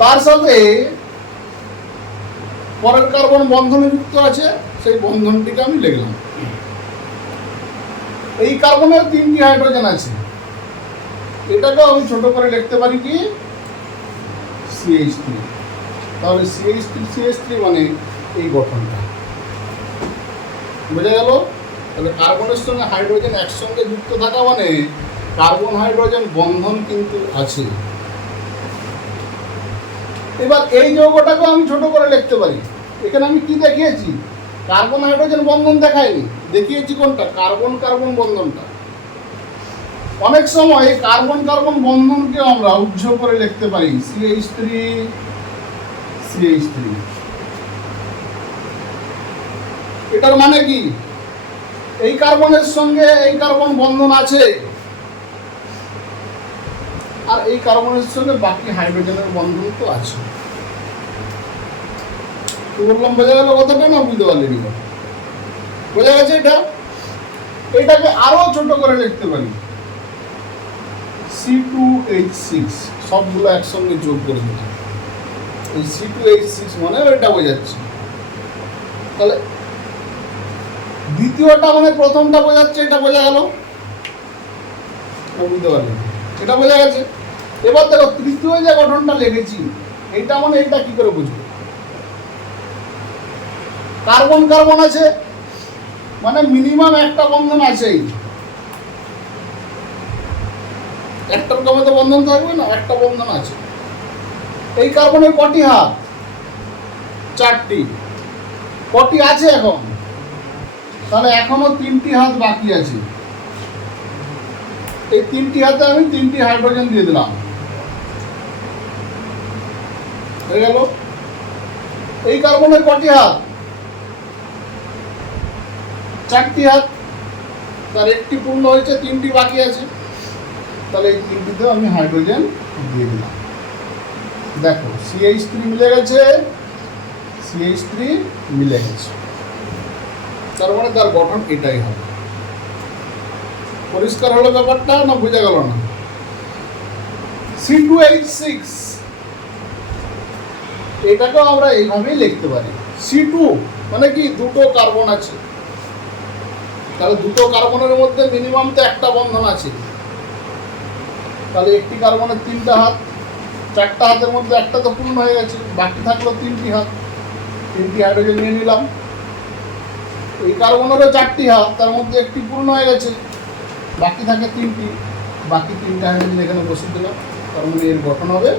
তার সাথে পরের কার্বন বন্ধনে যুক্ত আছে, সেই বন্ধনটিকে আমি লিখলাম। এই কার্বনের 3টি হাইড্রোজেন আছে, এটাকেও আমি ছোট করে লিখতে পারি কি CH3। তাহলে CH3 মানে এই গঠনটা, বোঝা গেল? তাহলে কার্বনের সঙ্গে হাইড্রোজেন একসঙ্গে যুক্ত থাকা মানে কার্বন হাইড্রোজেন বন্ধন কিন্তু আছে। এবার এই যৌগটাকেও আমি ছোট করে লিখতে পারি। এখানে আমি কি দেখিয়েছি? কার্বন হাইড্রোজেন বন্ধন দেখাইনি, দেখিয়েছি কোনটা? কার্বন কার্বন বন্ধনটা। অনেক সময় কার্বন কার্বন বন্ধনকে আমরা উজ্জ্ব করে লিখতে পারি CH3 CH3। এটার মানে কি? এই কার্বনের সঙ্গে এই কার্বন বন্ধন আছে, আর এই কার্বনের সঙ্গে বাকি হাইড্রোজেনের বন্ধন তো আছে। কি বললাম, বোঝা গেল কথাটা না বুঝতে পারলেনি? বোঝা গেছে? এটাকে আরো ছোট করে লিখতে পারি C2H6। সবগুলো একসঙ্গে যোগ করে দিতে, এই C2H6 মানে এটা বোঝাচ্ছে। তাহলে দ্বিতীয়টা মানে প্রথমটা বোঝাচ্ছে, এটা বোঝা গেল? বুঝতে পারলেন? এটা বোঝা গেছে। এবার দেখো তৃতীয় যে গঠনটা লিখেছি, এইটা মানে এইটা কি করে বুঝবো? কার্বন কার্বন আছে মানে মিনিমাম একটা বন্ধন আছেই। একটার কমে তো বন্ধন থাকবে না, একটা বন্ধন আছে। এই কার্বনের কটি হাত? 4টি। কটি আছে এখন? তাহলে এখনো 3টি হাত বাকি আছে। এই 3টি হাতে আমি 3টি হাইড্রোজেন দিয়ে দিলাম, হয়ে গেল। এই কার্বনের কটি হাত? 4টি হাত। তার একটি পূর্ণ হয়েছে, 3টি বাকি আছে। তাহলে এই 3টিতেও আমি হাইড্রোজেন দিয়ে দিলাম। দেখো CH3 মিলে গেছে, CH3 মিলে গেছে। তার মানে তার গঠন এটাই হবে। পরিষ্কার হলো ব্যাপারটা না বোঝা গেল না? C2H6 এটাকেও আমরা এইভাবেই লিখতে পারি। C2 মানে কি? দুটো কার্বন আছে। তাহলে দুটো কার্বনের মধ্যে মিনিমাম তো একটা বন্ধন আছে। তাহলে একটি কার্বনের 3টা হাত, 4টা হাতের মধ্যে একটা তো পূর্ণ হয়ে গেছে, বাকি থাকলো 3টি হাত। 3টি হাইড্রোজেন নিয়ে নিলাম। এই কার্বনেরও 4টি হাত, তার মধ্যে একটি পূর্ণ হয়ে গেছে, বাকি থাকে 3টি। বাকি 3টা হাইড্রোজেন এখানে বসিয়ে দিলাম। তার মানে এর গঠন হবে।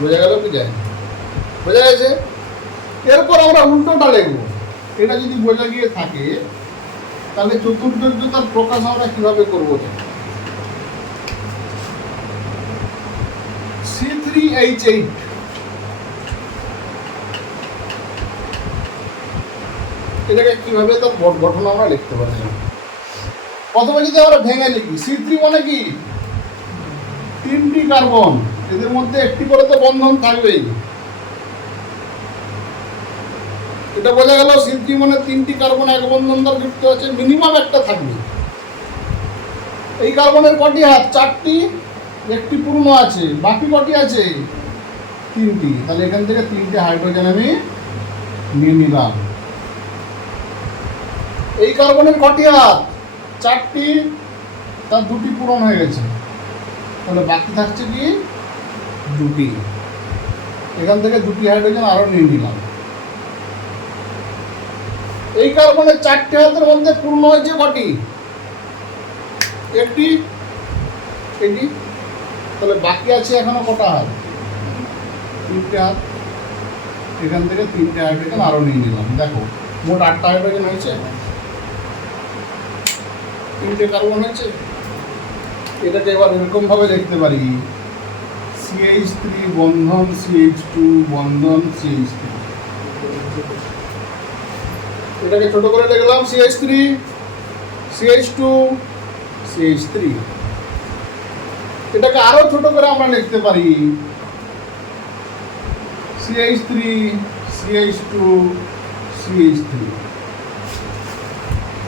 বোঝা গেল কি যায়? বোঝা গেছে? এরপর আমরা উল্টোটা লিখবো। এটা যদি বোঝা গিয়ে থাকে তাহলে চতুর্যোগ্যতার প্রকাশ আমরা কিভাবে করবো? C3H8 এটাকে কিভাবে তার গঠন আমরা লিখতে পারি? প্রথমে যদি আমরা ভেঙে লিখি, C3 মানে কি? 3টি কার্বন, এদের মধ্যে একটি করে তো বন্ধন থাকবেই। এটা বোঝা গেল। C3 মানে 3টি কার্বন এক বন্ধন দ্বারা যুক্ত আছে, মিনিমাম একটা থাকবে। এই কার্বনের কটি হাত? 4টি, একটি পূর্ণ আছে, বাকি কটি আছে? 3টি। তাহলে এখান থেকে 3টে হাইড্রোজেন আমি নিয়ে নিলাম। এই কার্বনের কটি হাত? 4টি, তার 2টি পূরণ হয়ে গেছে। তাহলে বাকি থাকছে কি? 2টি। এখান থেকে 2টি হাইড্রোজেন আরো নিয়ে নিলাম। এই কার্বনের 4টে হাতের মধ্যে পূর্ণ হয়েছে কটি? একটি, এটি। তাহলে বাকি আছে এখনো কটা হাত? 3টে হাত। এখান থেকে 3টে হাইড্রোজেন আরো নিয়ে নিলাম। দেখো মোট 8টা হাইড্রোজেন হয়েছে, 3টে কার্বন হয়েছে। এটাকে এবার এরকম ভাবে লিখতে পারি, CH3 বন্ধন CH2 বন্ধন CH3। এটাকে ছোট করে লিখলাম, CH3 CH2 CH3। এটাকে আরো ছোট করে আমরা লিখতে পারি, CH3 CH2 CH3।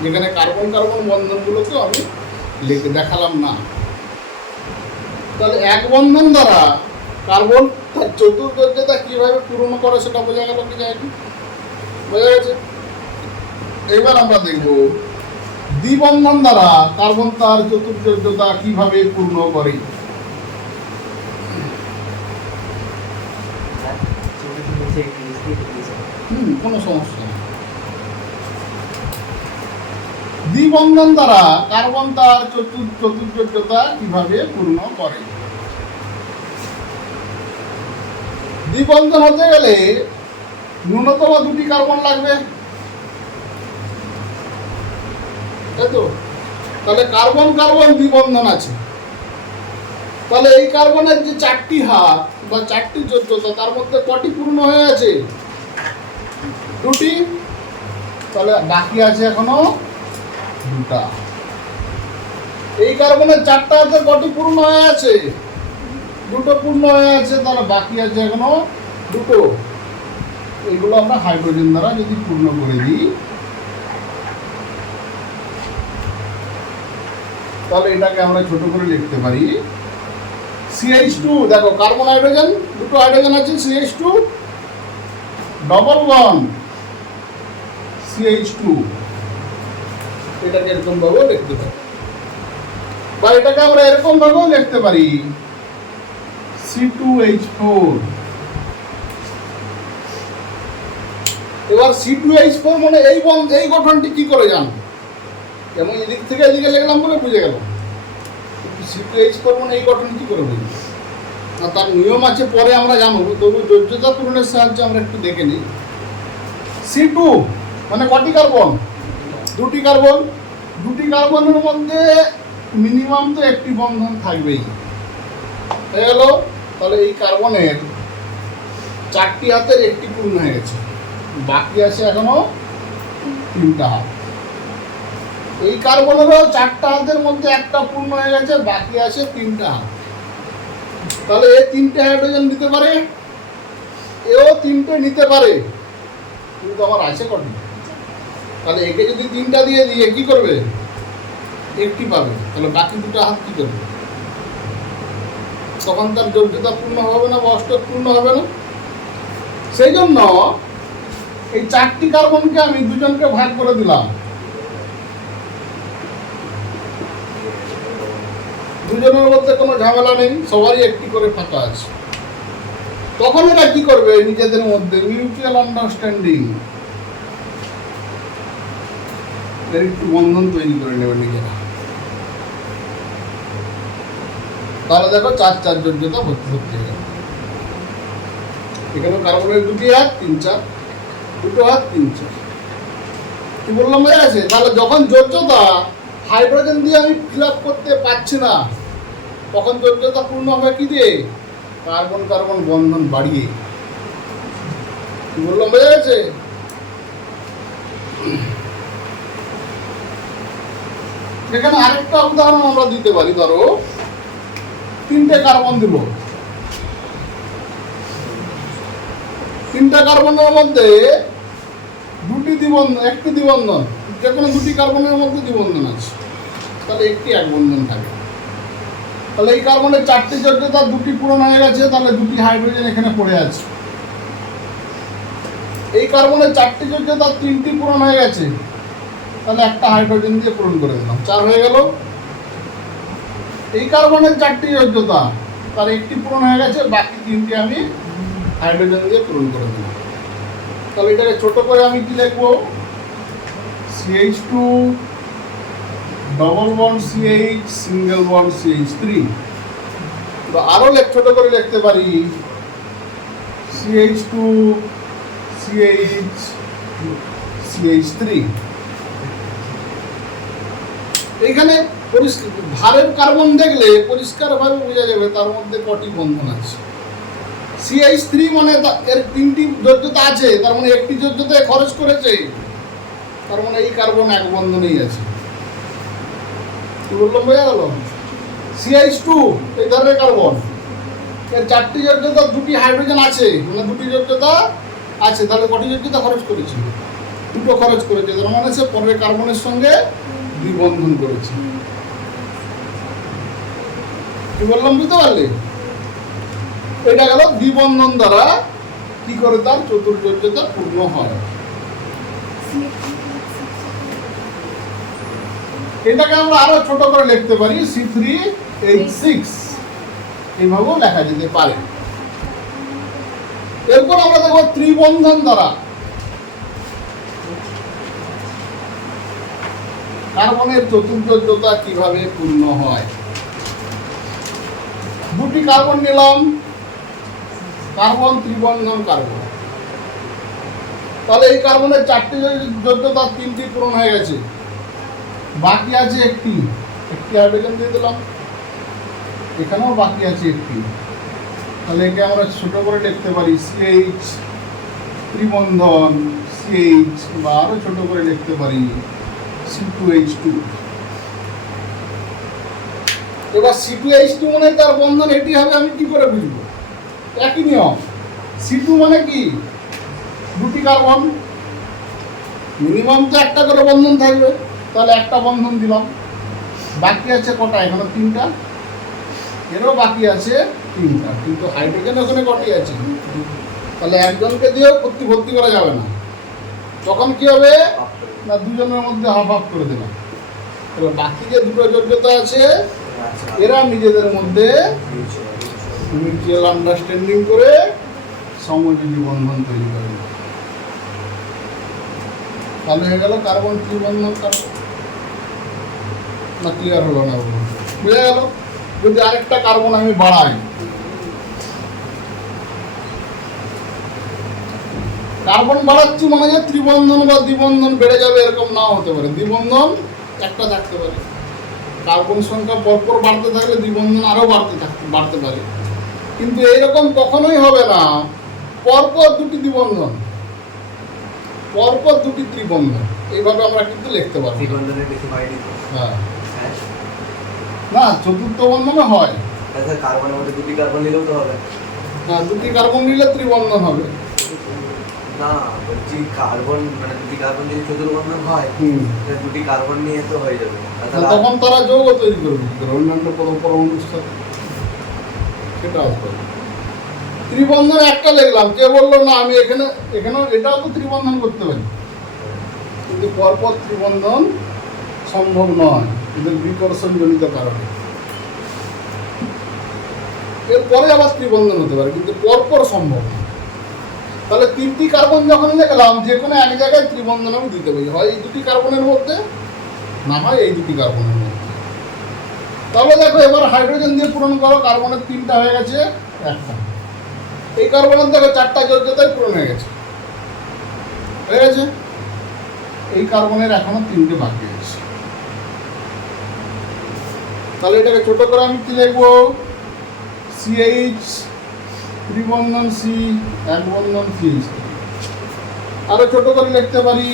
যেখানে কার্বন কার্বন বন্ধনগুলোকে আমি লিখে দেখালাম না। তাহলে এক বন্ধন দ্বারা কার্বন তার চতুর্যোগ্যতা কিভাবে পূরণ করে সেটা বোঝা গেল কি যায়নি? বোঝা গেছে? এবার আমরা দেখব দ্বিবন্ধন দ্বারা কার্বন তার চতুর্যোগ্যতা কিভাবে পূর্ণ করে। কোনো সমস্যা নেই। দ্বিবন্ধন দ্বারা কার্বন তার চতুর্যোগ্যতা কিভাবে পূর্ণ করে? দ্বিবন্ধন হতে গেলে ন্যূনতম 2টি কার্বন লাগবে, তাই তো? তাহলে কার্বন কার্বন দ্বিবন্ধন আছে। তাহলে এই কার্বনের যে 4টি হাত বা 4টি যোগ্যতা, তার মধ্যে কটি পূর্ণ হয়ে আছে? 2টি। তাহলে বাকি আছে এখনো 2টা। এই কার্বনের 4টা হাতে কটি পূর্ণ হয়ে আছে? 2টো পূর্ণ হয়ে আছে। তাহলে বাকি আছে এখনো 2টো। এগুলো আমরা হাইড্রোজেন দ্বারা যদি পূর্ণ করে দিই তাহলে এটাকে আমরা ছোট করে লিখতে পারি, CH2। দেখো কার্বন হাইড্রোজেন, 2টো হাইড্রোজেন আছে, CH2 ডবল বন্ড CH2। এটাকে এরকম ভাবে লিখতে পারি। বা এটাকে আমরা এরকম ভাবেও লিখতে পারি C2H4। এবার C2H4 মানে এই গঠনটি কি করে জানবো? যেমন এদিক থেকে এদিকে লিখলাম বলে বুঝে গেল, C2H4 মানে এই গঠন কি করে বুঝবো? না, তার নিয়ম আছে, পরে আমরা জানবো, তবু যোজ্যতা পূরণের সাহায্যে আমরা একটু দেখে নিই। C2 মানে কটি কার্বন? দুটি কার্বন। দুটি কার্বনের মধ্যে মিনিমাম তো একটি বন্ধন থাকবেই, হয়ে গেল। তাহলে এই কার্বনের 4টি হাতের একটি পূর্ণ হয়ে গেছে, বাকি আছে এখনো 3টা হাত। এই কার্বনেরও 4টা হাতের মধ্যে একটা পূর্ণ হয়ে গেছে, বাকি আছে 3টা হাত। তাহলে এ 3টে হাইড্রোজেন নিতে পারে, এও 3টে নিতে পারে, কিন্তু আমার আছে কটি? তাহলে একে যদি 3টা দিয়ে দিয়ে কি করবে? একটি পাবে, তাহলে বাকি 2টা হাত কি করবে? তখন তার যোগ্যতা পূর্ণ হবে না বা অষ্টক পূর্ণ হবে না। সেই জন্য এই 4টি কার্বনকে আমি দুজনকে ভাগ করে দিলাম, দুজনের মধ্যে কোনো ঝামেলা নেই, সবারই একটি করে ফাঁকা আছে। তখন এরা কি করবে? নিজেদের মধ্যে মিউচুয়াল আন্ডারস্ট্যান্ডিং একটু বন্ধন তৈরি করে নেবে নিজেরা। তাহলে দেখো 4 যোগ্যতা ভর্তি হয়ে গেল। এখানে কার্বনের 2টি হাত 3 4, 2টো হাত 3 4, কি বললাম বোঝা গেছে? তাহলে যখন যোগ্যতা হাইড্রোজেন দিয়ে আমি ফিল আপ করতে পারছি না, তখন যোগ্যতা পূর্ণ হবে কি দিয়ে? কার্বন কার্বন বন্ধন বাড়িয়ে। কি বললাম বোঝা গেছে? এখানে আরেকটা উদাহরণ আমরা দিতে পারি। ধরো 3টে কার্বন দিব, 3টা কার্বনের মধ্যে 2টি দ্বিবন্ধন, একটি দ্বিবন্ধন, যে কোনো 2টি কার্বনের মধ্যে দ্বিবন্ধন আছে, তাহলে একটি এক বন্ধন থাকে। তাহলে এই কার্বনের 4টি যোগ্যতা 2টি পূরণ হয়ে গেছে, তাহলে 2টি হাইড্রোজেন এখানে পড়ে আছে। এই কার্বনের 4টি যোগ্যতা 3টি পূরণ হয়ে গেছে, তাহলে একটা হাইড্রোজেন দিয়ে পূরণ করে দিলাম, 4 হয়ে গেল। এই কার্বনের 4টি যোগ্যতা, তার একটি পূরণ হয়ে গেছে, বাকি 3টি আমি হাইড্রোজেন দিয়ে পূরণ করে দিলাম। তাহলে এটাকে ছোট করে আমি কি লিখবো? CH2 double bond CH single bond CH3। তো আরো ছোট করে লিখতে পারি CH2 CH CH3। এখানে ভারের কার্বন দেখলে পরিষ্কারভাবে বোঝা যাবে তার মধ্যে কটি বন্ধন আছে। CH3 মানে এর 3টি যোগ্যতা আছে, তার মানে একটি যোগ্যতায় খরচ করেছে, তার মানে এই কার্বন এক বন্ধনেই আছে। কি বললাম বোঝা গেল? CH2 এই ধরনের কার্বন, এর 4টি যোগ্যতা, 2টি হাইড্রোজেন আছে, মানে 2টি যোগ্যতা আছে, তাহলে কটি যোগ্যতা খরচ করেছে? 2টো খরচ করেছে, তার মানে সে পরের কার্বনের সঙ্গে দ্বিবন্ধন করেছে। কি বললাম বুঝতে পারলে? এটা গেল দ্বিবন্ধন দ্বারা কি করে তার চতুর্যোগ্যতা পূর্ণ হয়। এটাকে আমরা আরো ছোট করে লিখতে পারি C3H6, এইভাবেও লেখা যেতে পারে। এরপর আমরা দেখব ত্রিবন্ধন দ্বারা কার্বনের চতুর্যোগ্যতা কিভাবে পূর্ণ হয়। 2টি কার্বন নিলাম, কার্বন ত্রিবন্ধন কার্বন, তাহলে এই কার্বনের 4টি যোগ্যতা 3টি পূরণ হয়ে গেছে, বাকি আছে একটি হাইড্রোজেন দিয়ে দিলাম, এখানেও বাকি আছে একটি। তাহলে একে আমরা ছোট করে লিখতে পারি CH ত্রিবন্ধন CH, বা আরো ছোট করে লিখতে পারি C2H2। এবার C2H2 মানে তার বন্ধন এটি হবে, আমি কি করে বুঝবো? একই নিয়ম। C2 মানে কি? 2টি কার্বন, মিনিমাম তো একটা করে বন্ধন থাকবে, তাহলে একটা বন্ধন দিলাম, বাকি আছে কটা? এখানে 3টা, এরও বাকি আছে 3টা, কিন্তু হাইড্রোজেন ওখানে কটি আছে? তাহলে একজনকে দিয়েও ভর্তি করা যাবে না, তখন কি হবে না দুজনের মধ্যে হাফ হাফ করে দিলাম। এবার বাকি যে 2টো যোগ্যতা আছে এরা নিজেদের মধ্যে মিউচুয়াল আন্ডারস্ট্যান্ডিং করে সমযোজী বন্ধন তৈরি করে। তাহলে হয়ে গেল কার্বন ত্রিবন্ধন কার্বন। না ক্লিয়ার হলো না? বুঝা গেল? যদি আরেকটা কার্বন আমি বাড়াই, কার্বন বাড়াচ্ছি মানে যে ত্রিবন্ধন বা দ্বিবন্ধন বেড়ে যাবে এরকম নাও হতে পারে। দ্বিবন্ধন একটা থাকতে পারে। কার্বন সংখ্যা পরপর বাড়তে থাকলে দ্বিবন্ধন আরও বাড়তে পারে। কিন্তু এইরকম কখনোই হবে না পরপর দুটি দ্বিবন্ধন, পরপর দুটি ত্রিবন্ধন। এইভাবে আমরা কিন্তু লিখতে পারবো। হ্যাঁ, না চতুর্থ বন্ধনে হয়। কার্বনের মধ্যে দুটি কার্বন নিলেও তো হবে। হ্যাঁ, দুটি কার্বন নিলে ত্রিবন্ধন হবে। না বলছি কার্বন মানে দুটি কার্বন যদি চতুর্বন্ধন হয় দুটি কার্বন নিয়ে তো হয়ে যাবে। তখন তারা যৌগ তৈরি করবে অন্যান্য পরমাণুর সাথে, সেটা আসবে। ত্রিবন্ধন একটা লিখলাম, কে বললো না আমি এখানেও এটাও তো ত্রিবন্ধন করতে পারি, কিন্তু পরপর ত্রিবন্ধন সম্ভব নয় এদের বিকর্ষণ জনিত কারণে। এরপরে আবার ত্রিবন্ধন হতে পারে, কিন্তু পরপর সম্ভব নয়। তাহলে তিনটি কার্বন যখন লিখলাম, যে কোনো এক জায়গায় ত্রিবন্ধন আমি দিতে পারি, হয় এই দুটি কার্বনের মধ্যে, না হয় এই দুটি কার্বনের মধ্যে। তাহলে দেখো এবার হাইড্রোজেন দিয়ে পূরণ করো। কার্বনের তিনটা হয়ে গেছে, একটা। এই কার্বনের দেখো চারটা যোগ্যতায় পূরণ হয়ে গেছে। এই কার্বনের এখনো তিনটে বাকি আছে। তাহলে এটাকে ছোট করে আমি কি লিখবো? CH ত্রিবন্ধন C, এক বন্ধন CH। আরো ছোট করে লিখতে পারি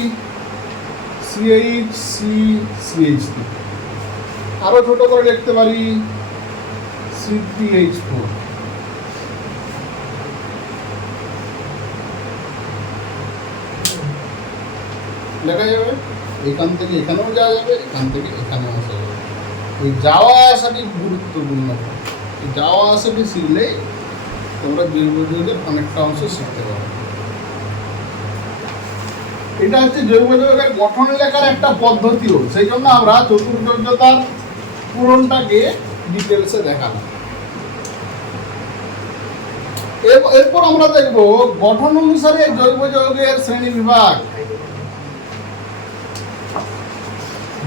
CH C CH। আরো ছোট করে লিখতে পারি C3H4। লেখা যাবে। এখান থেকে এখানেও যাওয়া যাবে, এখান থেকে এখানেও আসা যাবে। এই যাওয়া আসাটি গুরুত্বপূর্ণ। যাওয়া আসাটি শিখলেই তোমরা জৈব যৌগের অনেকটা অংশ শিখতে পারো। এটা হচ্ছে জৈব যৌগের গঠন লেখার একটা পদ্ধতিও, সেই জন্য আমরা চতুর্যোগ্যতার পূরণটাকে ডিটেলসে দেখালাম। এরপর আমরা দেখব গঠন অনুসারে জৈব যৌগের শ্রেণী বিভাগ।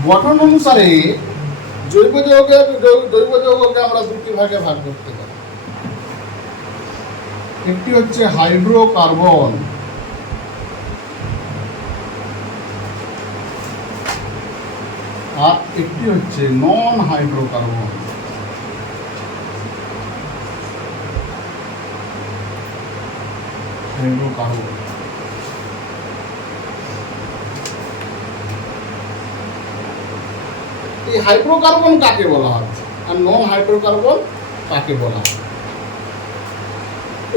গঠন অনুসারে জৈব যৌগকে আমরা দুটি ভাগে ভাগ করতে পারি। একটি হচ্ছে হাইড্রোকার্বন, আর একটি হচ্ছে নন হাইড্রোকার্বন। হাইড্রোকার্বন এই হাইড্রোকার্বন কাকে বলা হয় আর নন হাইড্রোকার্বন কাকে বলা হয়?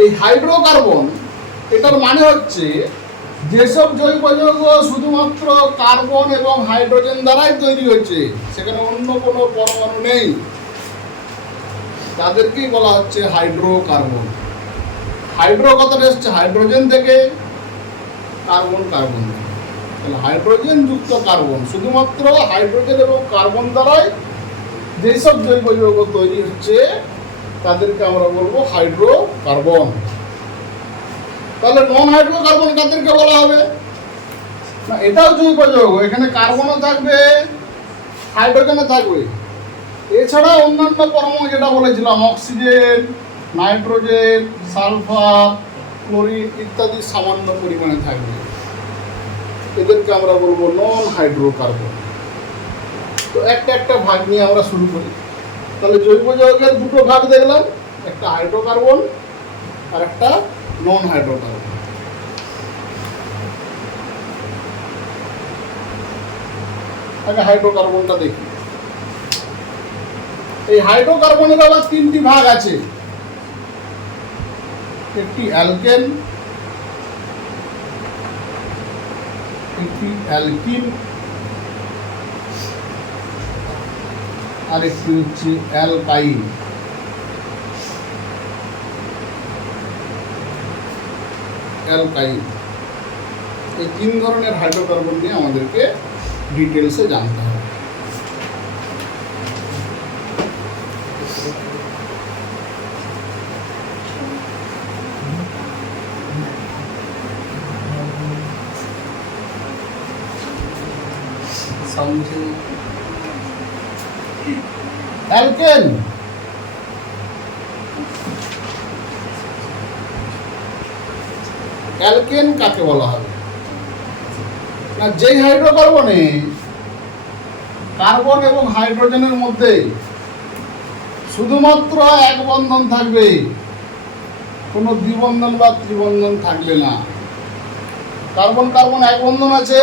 এই হাইড্রোকার্বন এটার মানে হচ্ছে যেসব জৈব যৌগ শুধুমাত্র কার্বন এবং হাইড্রোজেন দ্বারাই তৈরি হয়েছে, সেখানে অন্য কোনো পরমাণু নেই, তাদেরকেই বলা হচ্ছে হাইড্রোকার্বন। হাইড্রো কথাটা এসছে হাইড্রোজেন থেকে, কার্বন কার্বন থেকে। তাহলে হাইড্রোজেন যুক্ত কার্বন, শুধুমাত্র হাইড্রোজেন এবং কার্বন দ্বারাই যেসব জৈব যৌগ তৈরি হচ্ছে তাদেরকে আমরা বলবো হাইড্রোকার্বন। তাহলে নন হাইড্রোকার্বন কাদেরকে বলা হবে? না, এটাও জৈব যৌগ, এখানে কার্বনও থাকবে, হাইড্রোজেনও থাকবে। এছাড়া অন্যান্য পরমাণু যেটা বলেছিলাম, অক্সিজেন, নাইট্রোজেন, সালফার, ক্লোরিন ইত্যাদি সামান্য পরিমাণে থাকবে। এদেরকে আমরা বলবো নন হাইড্রোকার্বন। তো একটা ভাগ নিয়ে আমরা শুরু করি। তাহলে জৈব যৌগের দুটো ভাগ দেখলাম, একটা হাইড্রোকার্বন আর একটা নন হাইড্রোকার্বন। আগে হাইড্রোকার্বনটা দেখি। এই হাইড্রোকার্বনের আবার তিনটি ভাগ আছে। একটি অ্যালকেন, একটি অ্যালকিন, আর একটি হচ্ছে অ্যালকাইন। এই তিন ধরনের হাইড্রোকার্বন নিয়ে আমাদেরকে ডিটেলসে জানতে হবে। অ্যালকেন অ্যালকেন কাকে বলা হবে? না, যেই হাইড্রোকার্বনে কার্বন এবং হাইড্রোজেনের মধ্যে শুধুমাত্র এক বন্ধন থাকবে, কোনো দ্বিবন্ধন বা ত্রিবন্ধন থাকবে না। কার্বন কার্বন এক বন্ধন আছে,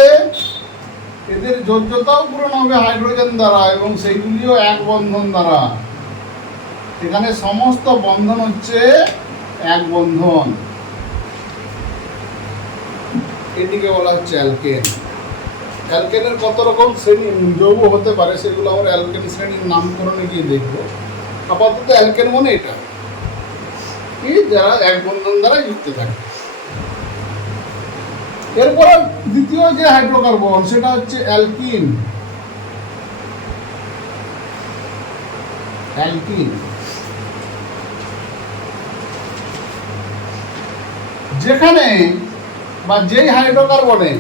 এদের যোজ্যতাও পূরণ হবে হাইড্রোজেন দ্বারা এবং সেইগুলিও এক বন্ধন দ্বারা। এখানে সমস্ত বন্ধন হচ্ছে এক বন্ধন, এটিকে বলা হচ্ছে অ্যালকেন। অ্যালকেনের কত রকম শ্রেণী যৌগ হতে পারে সেগুলো আমরা অ্যালকেন শ্রেণীর নামকরণে গিয়ে দেখবো। আপাতত অ্যালকেন মানে এটা কি, যারা এক বন্ধন দ্বারা যুক্ত থাকে। এরপরে দ্বিতীয় যে হাইড্রোকার্বন সেটা হচ্ছে অ্যালকিন। অ্যালকিন যেখানে বা যেই হাইড্রোকার্বনে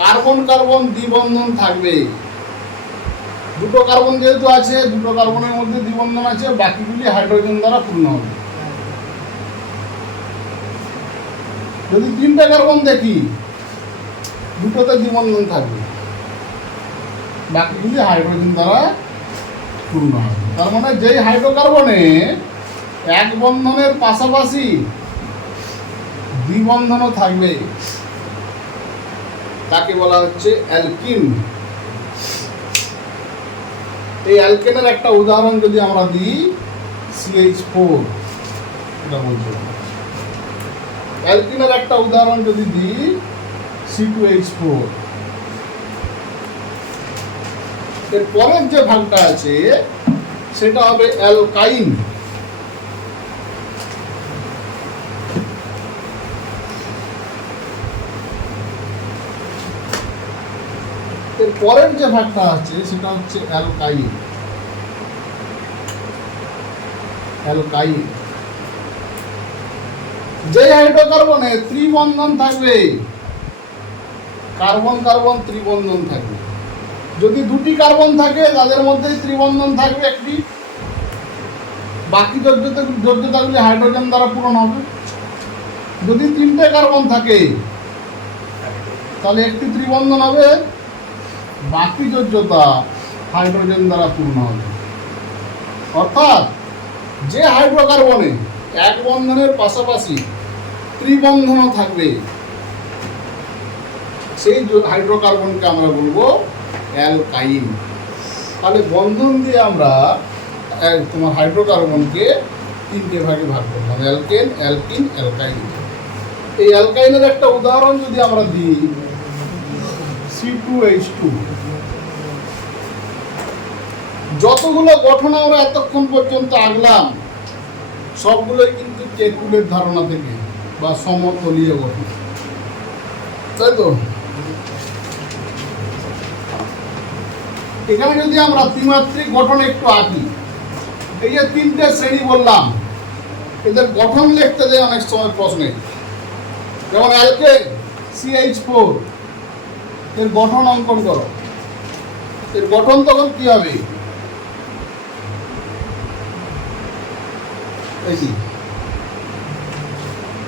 কার্বন কার্বন দ্বিবন্ধন থাকবে, দুটো কার্বন যেহেতু আছে, দুটো কার্বনের মধ্যে দ্বিবন্ধন আছে, বাকিগুলি হাইড্রোজেন দ্বারা পূর্ণ হবে। যদি তিনটা কার্বন দেখি, দুটোতে দ্বিবন্ধন থাকবে, বাকিগুলি হাইড্রোজেন দ্বারা পূর্ণ হবে। তার মানে যেই হাইড্রোকার্বনে এক বন্ধনের পাশাপাশি দ্বিবন্ধনও থাকবে তাকে বলা হচ্ছে অ্যালকিন। এই অ্যালকেনের একটা উদাহরণ যদি আমরা দিই, CH4, এটা বলছি। অ্যালকিনের একটা উদাহরণ যদি দিই, C2H4। এর পরের যে ভাগটা আছে সেটা হবে অ্যালকাইন। এর পরের যে ভাগটা আছে সেটা হচ্ছে অ্যালকাইন। অ্যালকাইন যে হাইড্রোকার্বনে ত্রিবন্ধন থাকবে, কার্বন কার্বন ত্রিবন্ধন থাকবে। যদি দুটি কার্বন থাকে তাদের মধ্যে ত্রিবন্ধন থাকবে একটি, বাকি যোজ্যতাগুলি হাইড্রোজেন দ্বারা পূরণ হবে। যদি তিনটে কার্বন থাকে তাহলে একটি ত্রিবন্ধন হবে, বাকি যোজ্যতা হাইড্রোজেন দ্বারা পূর্ণ হবে। অর্থাৎ যে হাইড্রোকার্বনে এক বন্ধনের পাশাপাশি ত্রিবন্ধনও থাকবে সেই হাইড্রোকার্বনকে আমরা বলবো অ্যালকাইন। তাহলে বন্ধন দিয়ে আমরা তোমার হাইড্রোকার্বনকে তিনটে ভাগে ভাগ করলাম, অ্যালকেন, অ্যালকিন, অ্যালকাইন। এই অ্যালকাইনের একটা উদাহরণ যদি আমরা দিই, C2H2। যতগুলো গঠন আমরা এতক্ষণ পর্যন্ত আঁকলাম সবগুলোই কিন্তু কেকুলের ধারণা থেকে বা সমতলীয় গঠন, তাই তো? এখানে যদি আমরা ত্রিমাত্রিক গঠন একটু আঁকি, এই যে তিনটে শ্রেণী বললাম, এদের গঠন লিখতে দেয় অনেক সময় প্রশ্নে। যেমন অ্যালকেন CH4, এর গঠন অঙ্কন করো। এর গঠন তখন কি হবে? এই যে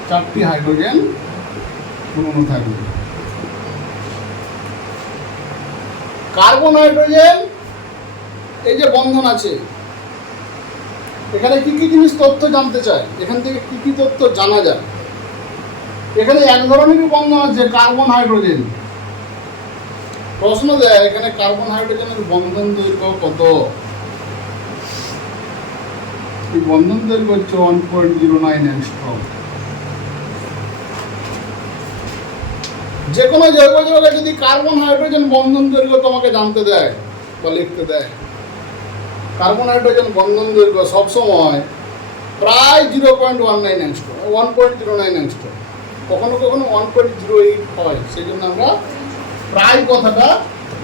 চারটি হাইড্রোজেন পূর্ণ থাকবে। কার্বন হাইড্রোজেন এই যে বন্ধন আছে, এখানে কি কি জিনিস তথ্য জানতে চায়, এখান থেকে কি কি তথ্য জানা যায়? এখানে এক ধরনেরই বন্ধন আছে, কার্বন হাইড্রোজেন। প্রশ্ন দেয় এখানে কার্বন হাইড্রোজেনের বন্ধন দৈর্ঘ্য কত? এই বন্ধন দৈর্ঘ্য হচ্ছে 1.09 অ্যাংস্ট্রম। যে কোনো জৈব যৌগে যদি কার্বন হাইড্রোজেন বন্ধন দৈর্ঘ্য তোমাকে জানতে দেয় বা লিখতে দেয়, কার্বন হাইড্রোজেন বন্ধন দৈর্ঘ্য সবসময় প্রায় 0.19 অ্যাংস্ট্রম, 1.09 অ্যাংস্ট্রম, কখনো কখনো 1.08 হয়। সেই জন্য আমরা প্রায় কথাটা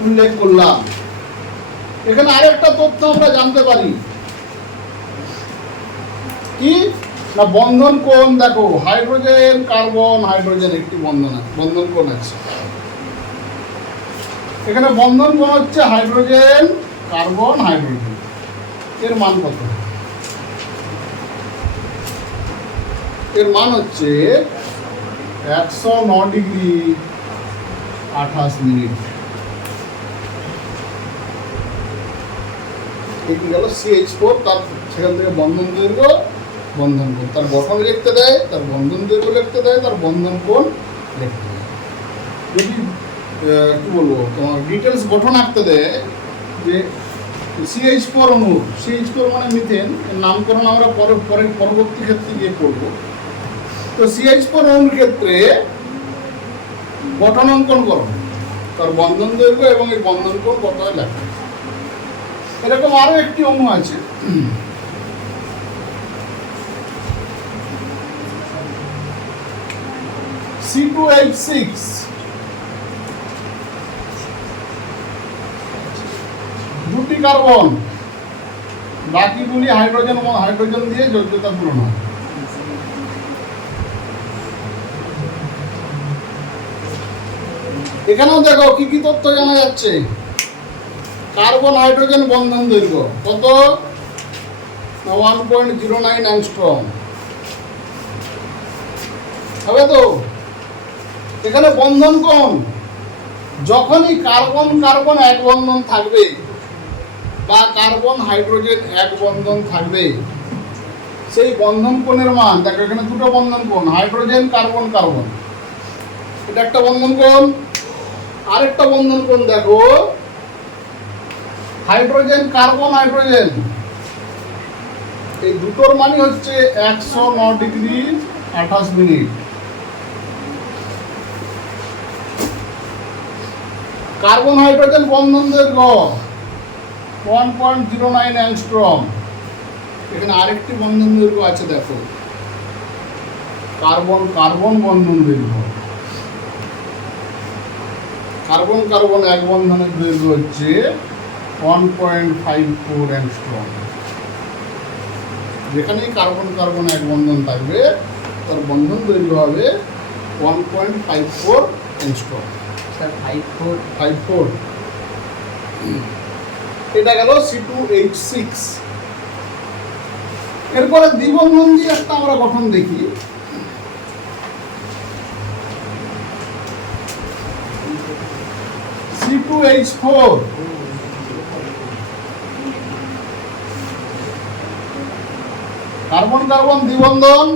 উল্লেখ করলাম। এখানে আরেকটা তথ্য আমরা জানতে পারি, কি না বন্ধন কোণ, দেখো হাইড্রোজেন কার্বন হাইড্রোজেন একটি বন্ধন আছে, বন্ধন কোণ আছে। এখানে বন্ধন কোণ হচ্ছে হাইড্রোজেন কার্বন হাইড্রোজেন, এর মান কত? এর মান হচ্ছে 109 ডিগ্রি 28 মিনিট। এটি গেল CH4, তার সেখান থেকে বন্ধন দৈর্ঘ্য, বন্ধন কোণ, তার গঠন লিখতে দেয়, তার বন্ধন দৈর্ঘ্য লিখতে দেয়, তার বন্ধন কোণ লিখতে দেয়। যদি কি বলবো তোমার ডিটেলস গঠন আঁকতে দেয় যে CH4 অণু, CH4 মানে মিথেন, এর নামকরণ আমরা পরবর্তী ক্ষেত্রে গিয়ে করবো। তো CH4 অণুর ক্ষেত্রে গঠন অঙ্কন করো, তার বন্ধন দৈর্ঘ্য এবং এই বন্ধন কোণ কত হয় লেখা। এরকম আরো একটি অণু আছে, C2H6, দুটি কার্বন, বাকিগুলি হাইড্রোজেন দিয়ে যোগ্যতা পূরণ হয়। এখানেও দেখো কি কি তথ্য জানা যাচ্ছে। কার্বন হাইড্রোজেন বন্ধন দৈর্ঘ্য কত? 1.09 অ্যাংস্ট্রম হবে তো। এখানে বন্ধন কোণ, যখনই কার্বন কার্বন এক বন্ধন থাকবে বা কার্বন হাইড্রোজেন এক বন্ধন থাকবে, সেই বন্ধন কোণের মান দেখো। এখানে দুটো বন্ধন কোণ, হাইড্রোজেন কার্বন কার্বন, এটা একটা বন্ধন কোণ। আরেকটা বন্ধন কোণ দেখো, হাইড্রোজেন কার্বন হাইড্রোজেন, এই দুটোর মানে হচ্ছে 109 ডিগ্রি 28 মিনিট। কার্বন হাইড্রোজেন বন্ধন দৈর্ঘ্য 1.09 অ্যাংস্ট্রম। এখানে আরেকটি বন্ধন দৈর্ঘ্য আছে দেখো, কার্বন কার্বন বন্ধন দৈর্ঘ্য। কার্বন কার্বন এক বন্ধনের দৈর্ঘ্য হচ্ছে 1.54 অ্যাংস্ট্রম। যেখানেই কার্বন কার্বন এক বন্ধন থাকবে, তার বন্ধন দৈর্ঘ্য হবে 1.54 অ্যাংস্ট্রম। 54। এটা গেল C2H6। এরপরে দ্বিবন্ধন দিয়ে একটা আমরা গঠন দেখি। C2H4, কার্বন কার্বন দ্বিবন্ধন,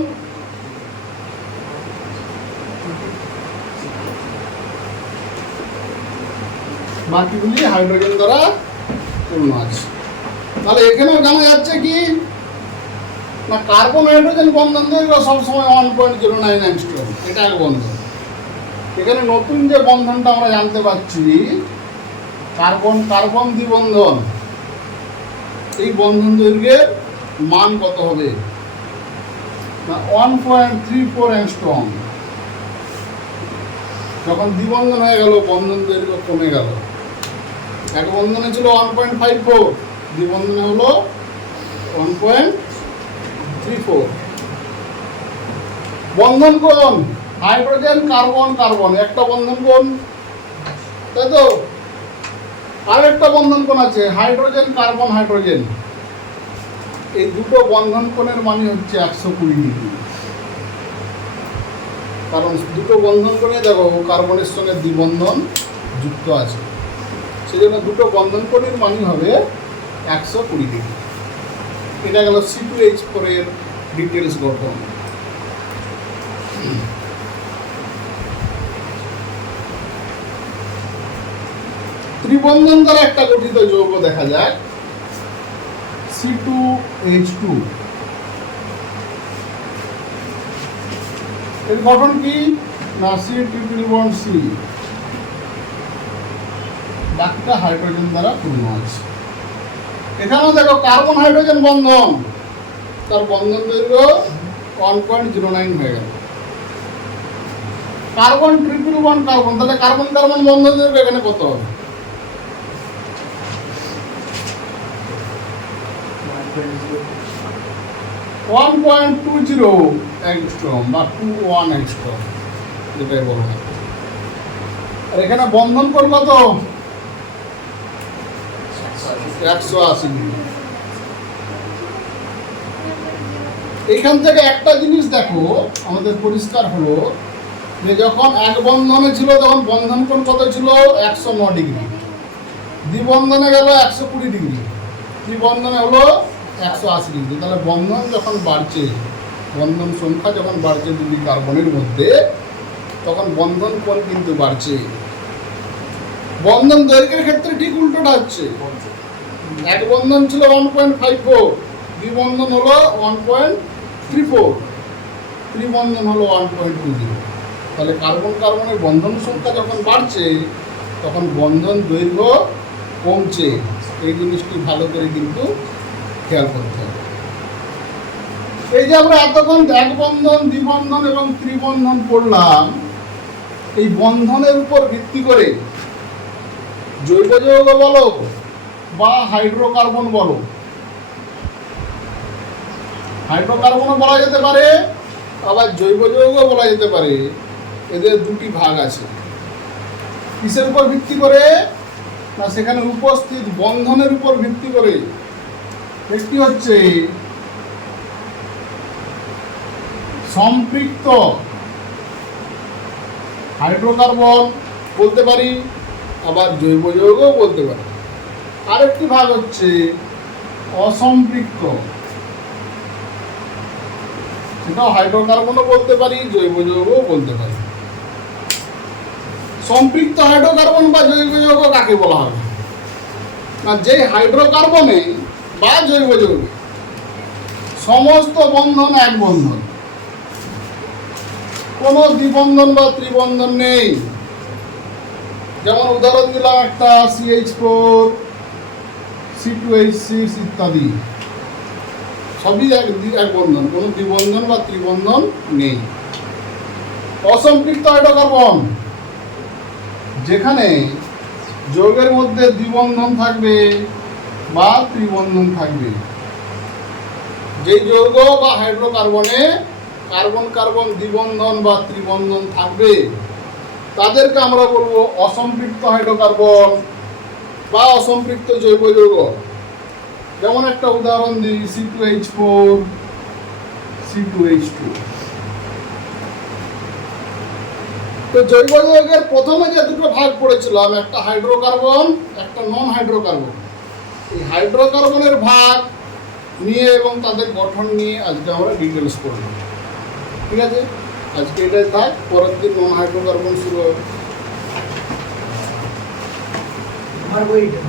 বাকিগুলি হাইড্রোজেন দ্বারা পূর্ণ আছে। তাহলে এখানেও জানা যাচ্ছে কি না কার্বন হাইড্রোজেন বন্ধন দৈর্ঘ্য সবসময় 1.09 অ্যাংস্ট্রম, এটা এক বন্ধন। এখানে নতুন যে বন্ধনটা আমরা জানতে পারছি, কার্বন কার্বন দ্বিবন্ধন, এই বন্ধন দৈর্ঘ্যের মান কত হবে না 1.34 অ্যাংস্ট্রম। যখন দ্বিবন্ধন হয়ে গেল, বন্ধন দৈর্ঘ্য কমে গেল। এক বন্ধনে ছিল 1.54, দ্বিবন্ধনে হলো 1.34। বন্ধন কোণ, হাইড্রোজেন কার্বন কার্বন একটা বন্ধন কোণ, তাই তো। আর একটা বন্ধন কোণ আছে হাইড্রোজেন কার্বন হাইড্রোজেন, এই দুটো বন্ধন কোণের মানে হচ্ছে 120 ডিগ্রি। কারণ দুটো বন্ধন কোণে দেখো কার্বনের সঙ্গে দ্বিবন্ধন যুক্ত আছে, সেজন্য দুটো বন্ধন কোণের মানে হবে 120 ডিগ্রি। এটা গেল C2H4 এর ডিটেলস গঠন। ত্রিবন্ধন দ্বারা একটা গঠিত যৌগ দেখা যায় C2H2। এর গঠন কি না C≡C, বাকিটা হাইড্রোজেন দ্বারা পূর্ণ আছে। এখানেও দেখো কার্বন হাইড্রোজেন বন্ধন, তার বন্ধন দৈর্ঘ্য 1.09 হয়ে গেল। কার্বন ট্রিপল কার্বন, তাহলে কার্বন কার্বন বন্ধন দৈর্ঘ্য এখানে কত হবে? 1.20 অ্যাংস্ট্রম বা 21 অ্যাংস্ট্রম, যেটাই বলো না। আর এখানে বন্ধন কোণ কত? 180 ডিগ্রি। এইখান থেকে একটা জিনিস দেখো আমাদের পরিষ্কার হলো যে যখন এক বন্ধনে ছিল তখন বন্ধন কোণ কত ছিল? 109 ডিগ্রি। দ্বিবন্ধনে গেল 120 ডিগ্রি, ত্রিবন্ধনে হলো 180 ডিগ্রি। তাহলে বন্ধন যখন বাড়ছে, বন্ধন সংখ্যা যখন বাড়ছে দুটি কার্বনের মধ্যে, তখন বন্ধন কোণ কিন্তু বাড়ছে। বন্ধন দৈর্ঘ্যের ক্ষেত্রে ঠিক উল্টোটা হচ্ছে। এক বন্ধন ছিল 1.54, দ্বিবন্ধন হলো 1.34, ত্রিবন্ধন হলো 1.20। তাহলে কার্বন কার্বনের বন্ধন সংখ্যা যখন বাড়ছে তখন বন্ধন দৈর্ঘ্য কমছে। এই জিনিসটি ভালো করে কিন্তু খেয়াল করতে হবে। এই যে আমরা এতক্ষণ এক বন্ধন, দ্বিবন্ধন এবং ত্রিবন্ধন পড়লাম, এই বন্ধনের উপর ভিত্তি করে জৈব যৌগ বলো বা হাইড্রোকার্বন বলো, হাইড্রোকার্বনও বলা যেতে পারে, আবার জৈব যৌগ বলা যেতে পারে। এদের দুটি ভাগ আছে। কিসের উপর ভিত্তি করে? না সেখানে উপস্থিত বন্ধনের উপর ভিত্তি করে। একটি হচ্ছে সম্পৃক্ত হাইড্রোকার্বন বলতে পারি, আবার জৈব যৌগও বলতে পারি। আরেকটি ভাগ হচ্ছে অসম্পৃক্ত, সেটাও হাইড্রোকার্বনও বলতে পারি, জৈব যৌগও বলতে পারি। সম্পৃক্ত হাইড্রোকার্বন বা জৈব যৌগ কাকে বলা হবে? না যে হাইড্রোকার্বনে বা জৈব যৌগে সমস্ত বন্ধন এক বন্ধন, কোনো দ্বিবন্ধন বা ত্রিবন্ধন নেই। যেমন উদাহরণ দিলাম একটা CH4, C2H6 ইত্যাদি, সবই এক বন্ধন, কোনো দ্বিবন্ধন বা ত্রিবন্ধন নেই। অসম্পৃক্ত হাইড্রোকার্বন যেখানে যৌগের মধ্যে দ্বিবন্ধন থাকবে বা ত্রিবন্ধন থাকবে। যে যৌগ বা হাইড্রোকার্বনে কার্বন কার্বন দ্বিবন্ধন বা ত্রিবন্ধন থাকবে তাদেরকে আমরা বলবো অসম্পৃক্ত হাইড্রোকার্বন বা অসম্পৃক্ত জৈব যৌগ। যেমন একটা উদাহরণ দিই, C2H4, C2H2। তো জৈব যৌগের প্রথমে যে দুটো ভাগ পড়েছিলাম, একটা হাইড্রোকার্বন, একটা নন হাইড্রোকার্বন। এই হাইড্রোকার্বনের ভাগ নিয়ে এবং তাদের গঠন নিয়ে আজকে আমরা ডিটেলস করব। ঠিক আছে, আজকে এটাই থাক, পরের দিন নন হাইড্রোকার্বন শুরু হবে। আমার বইটা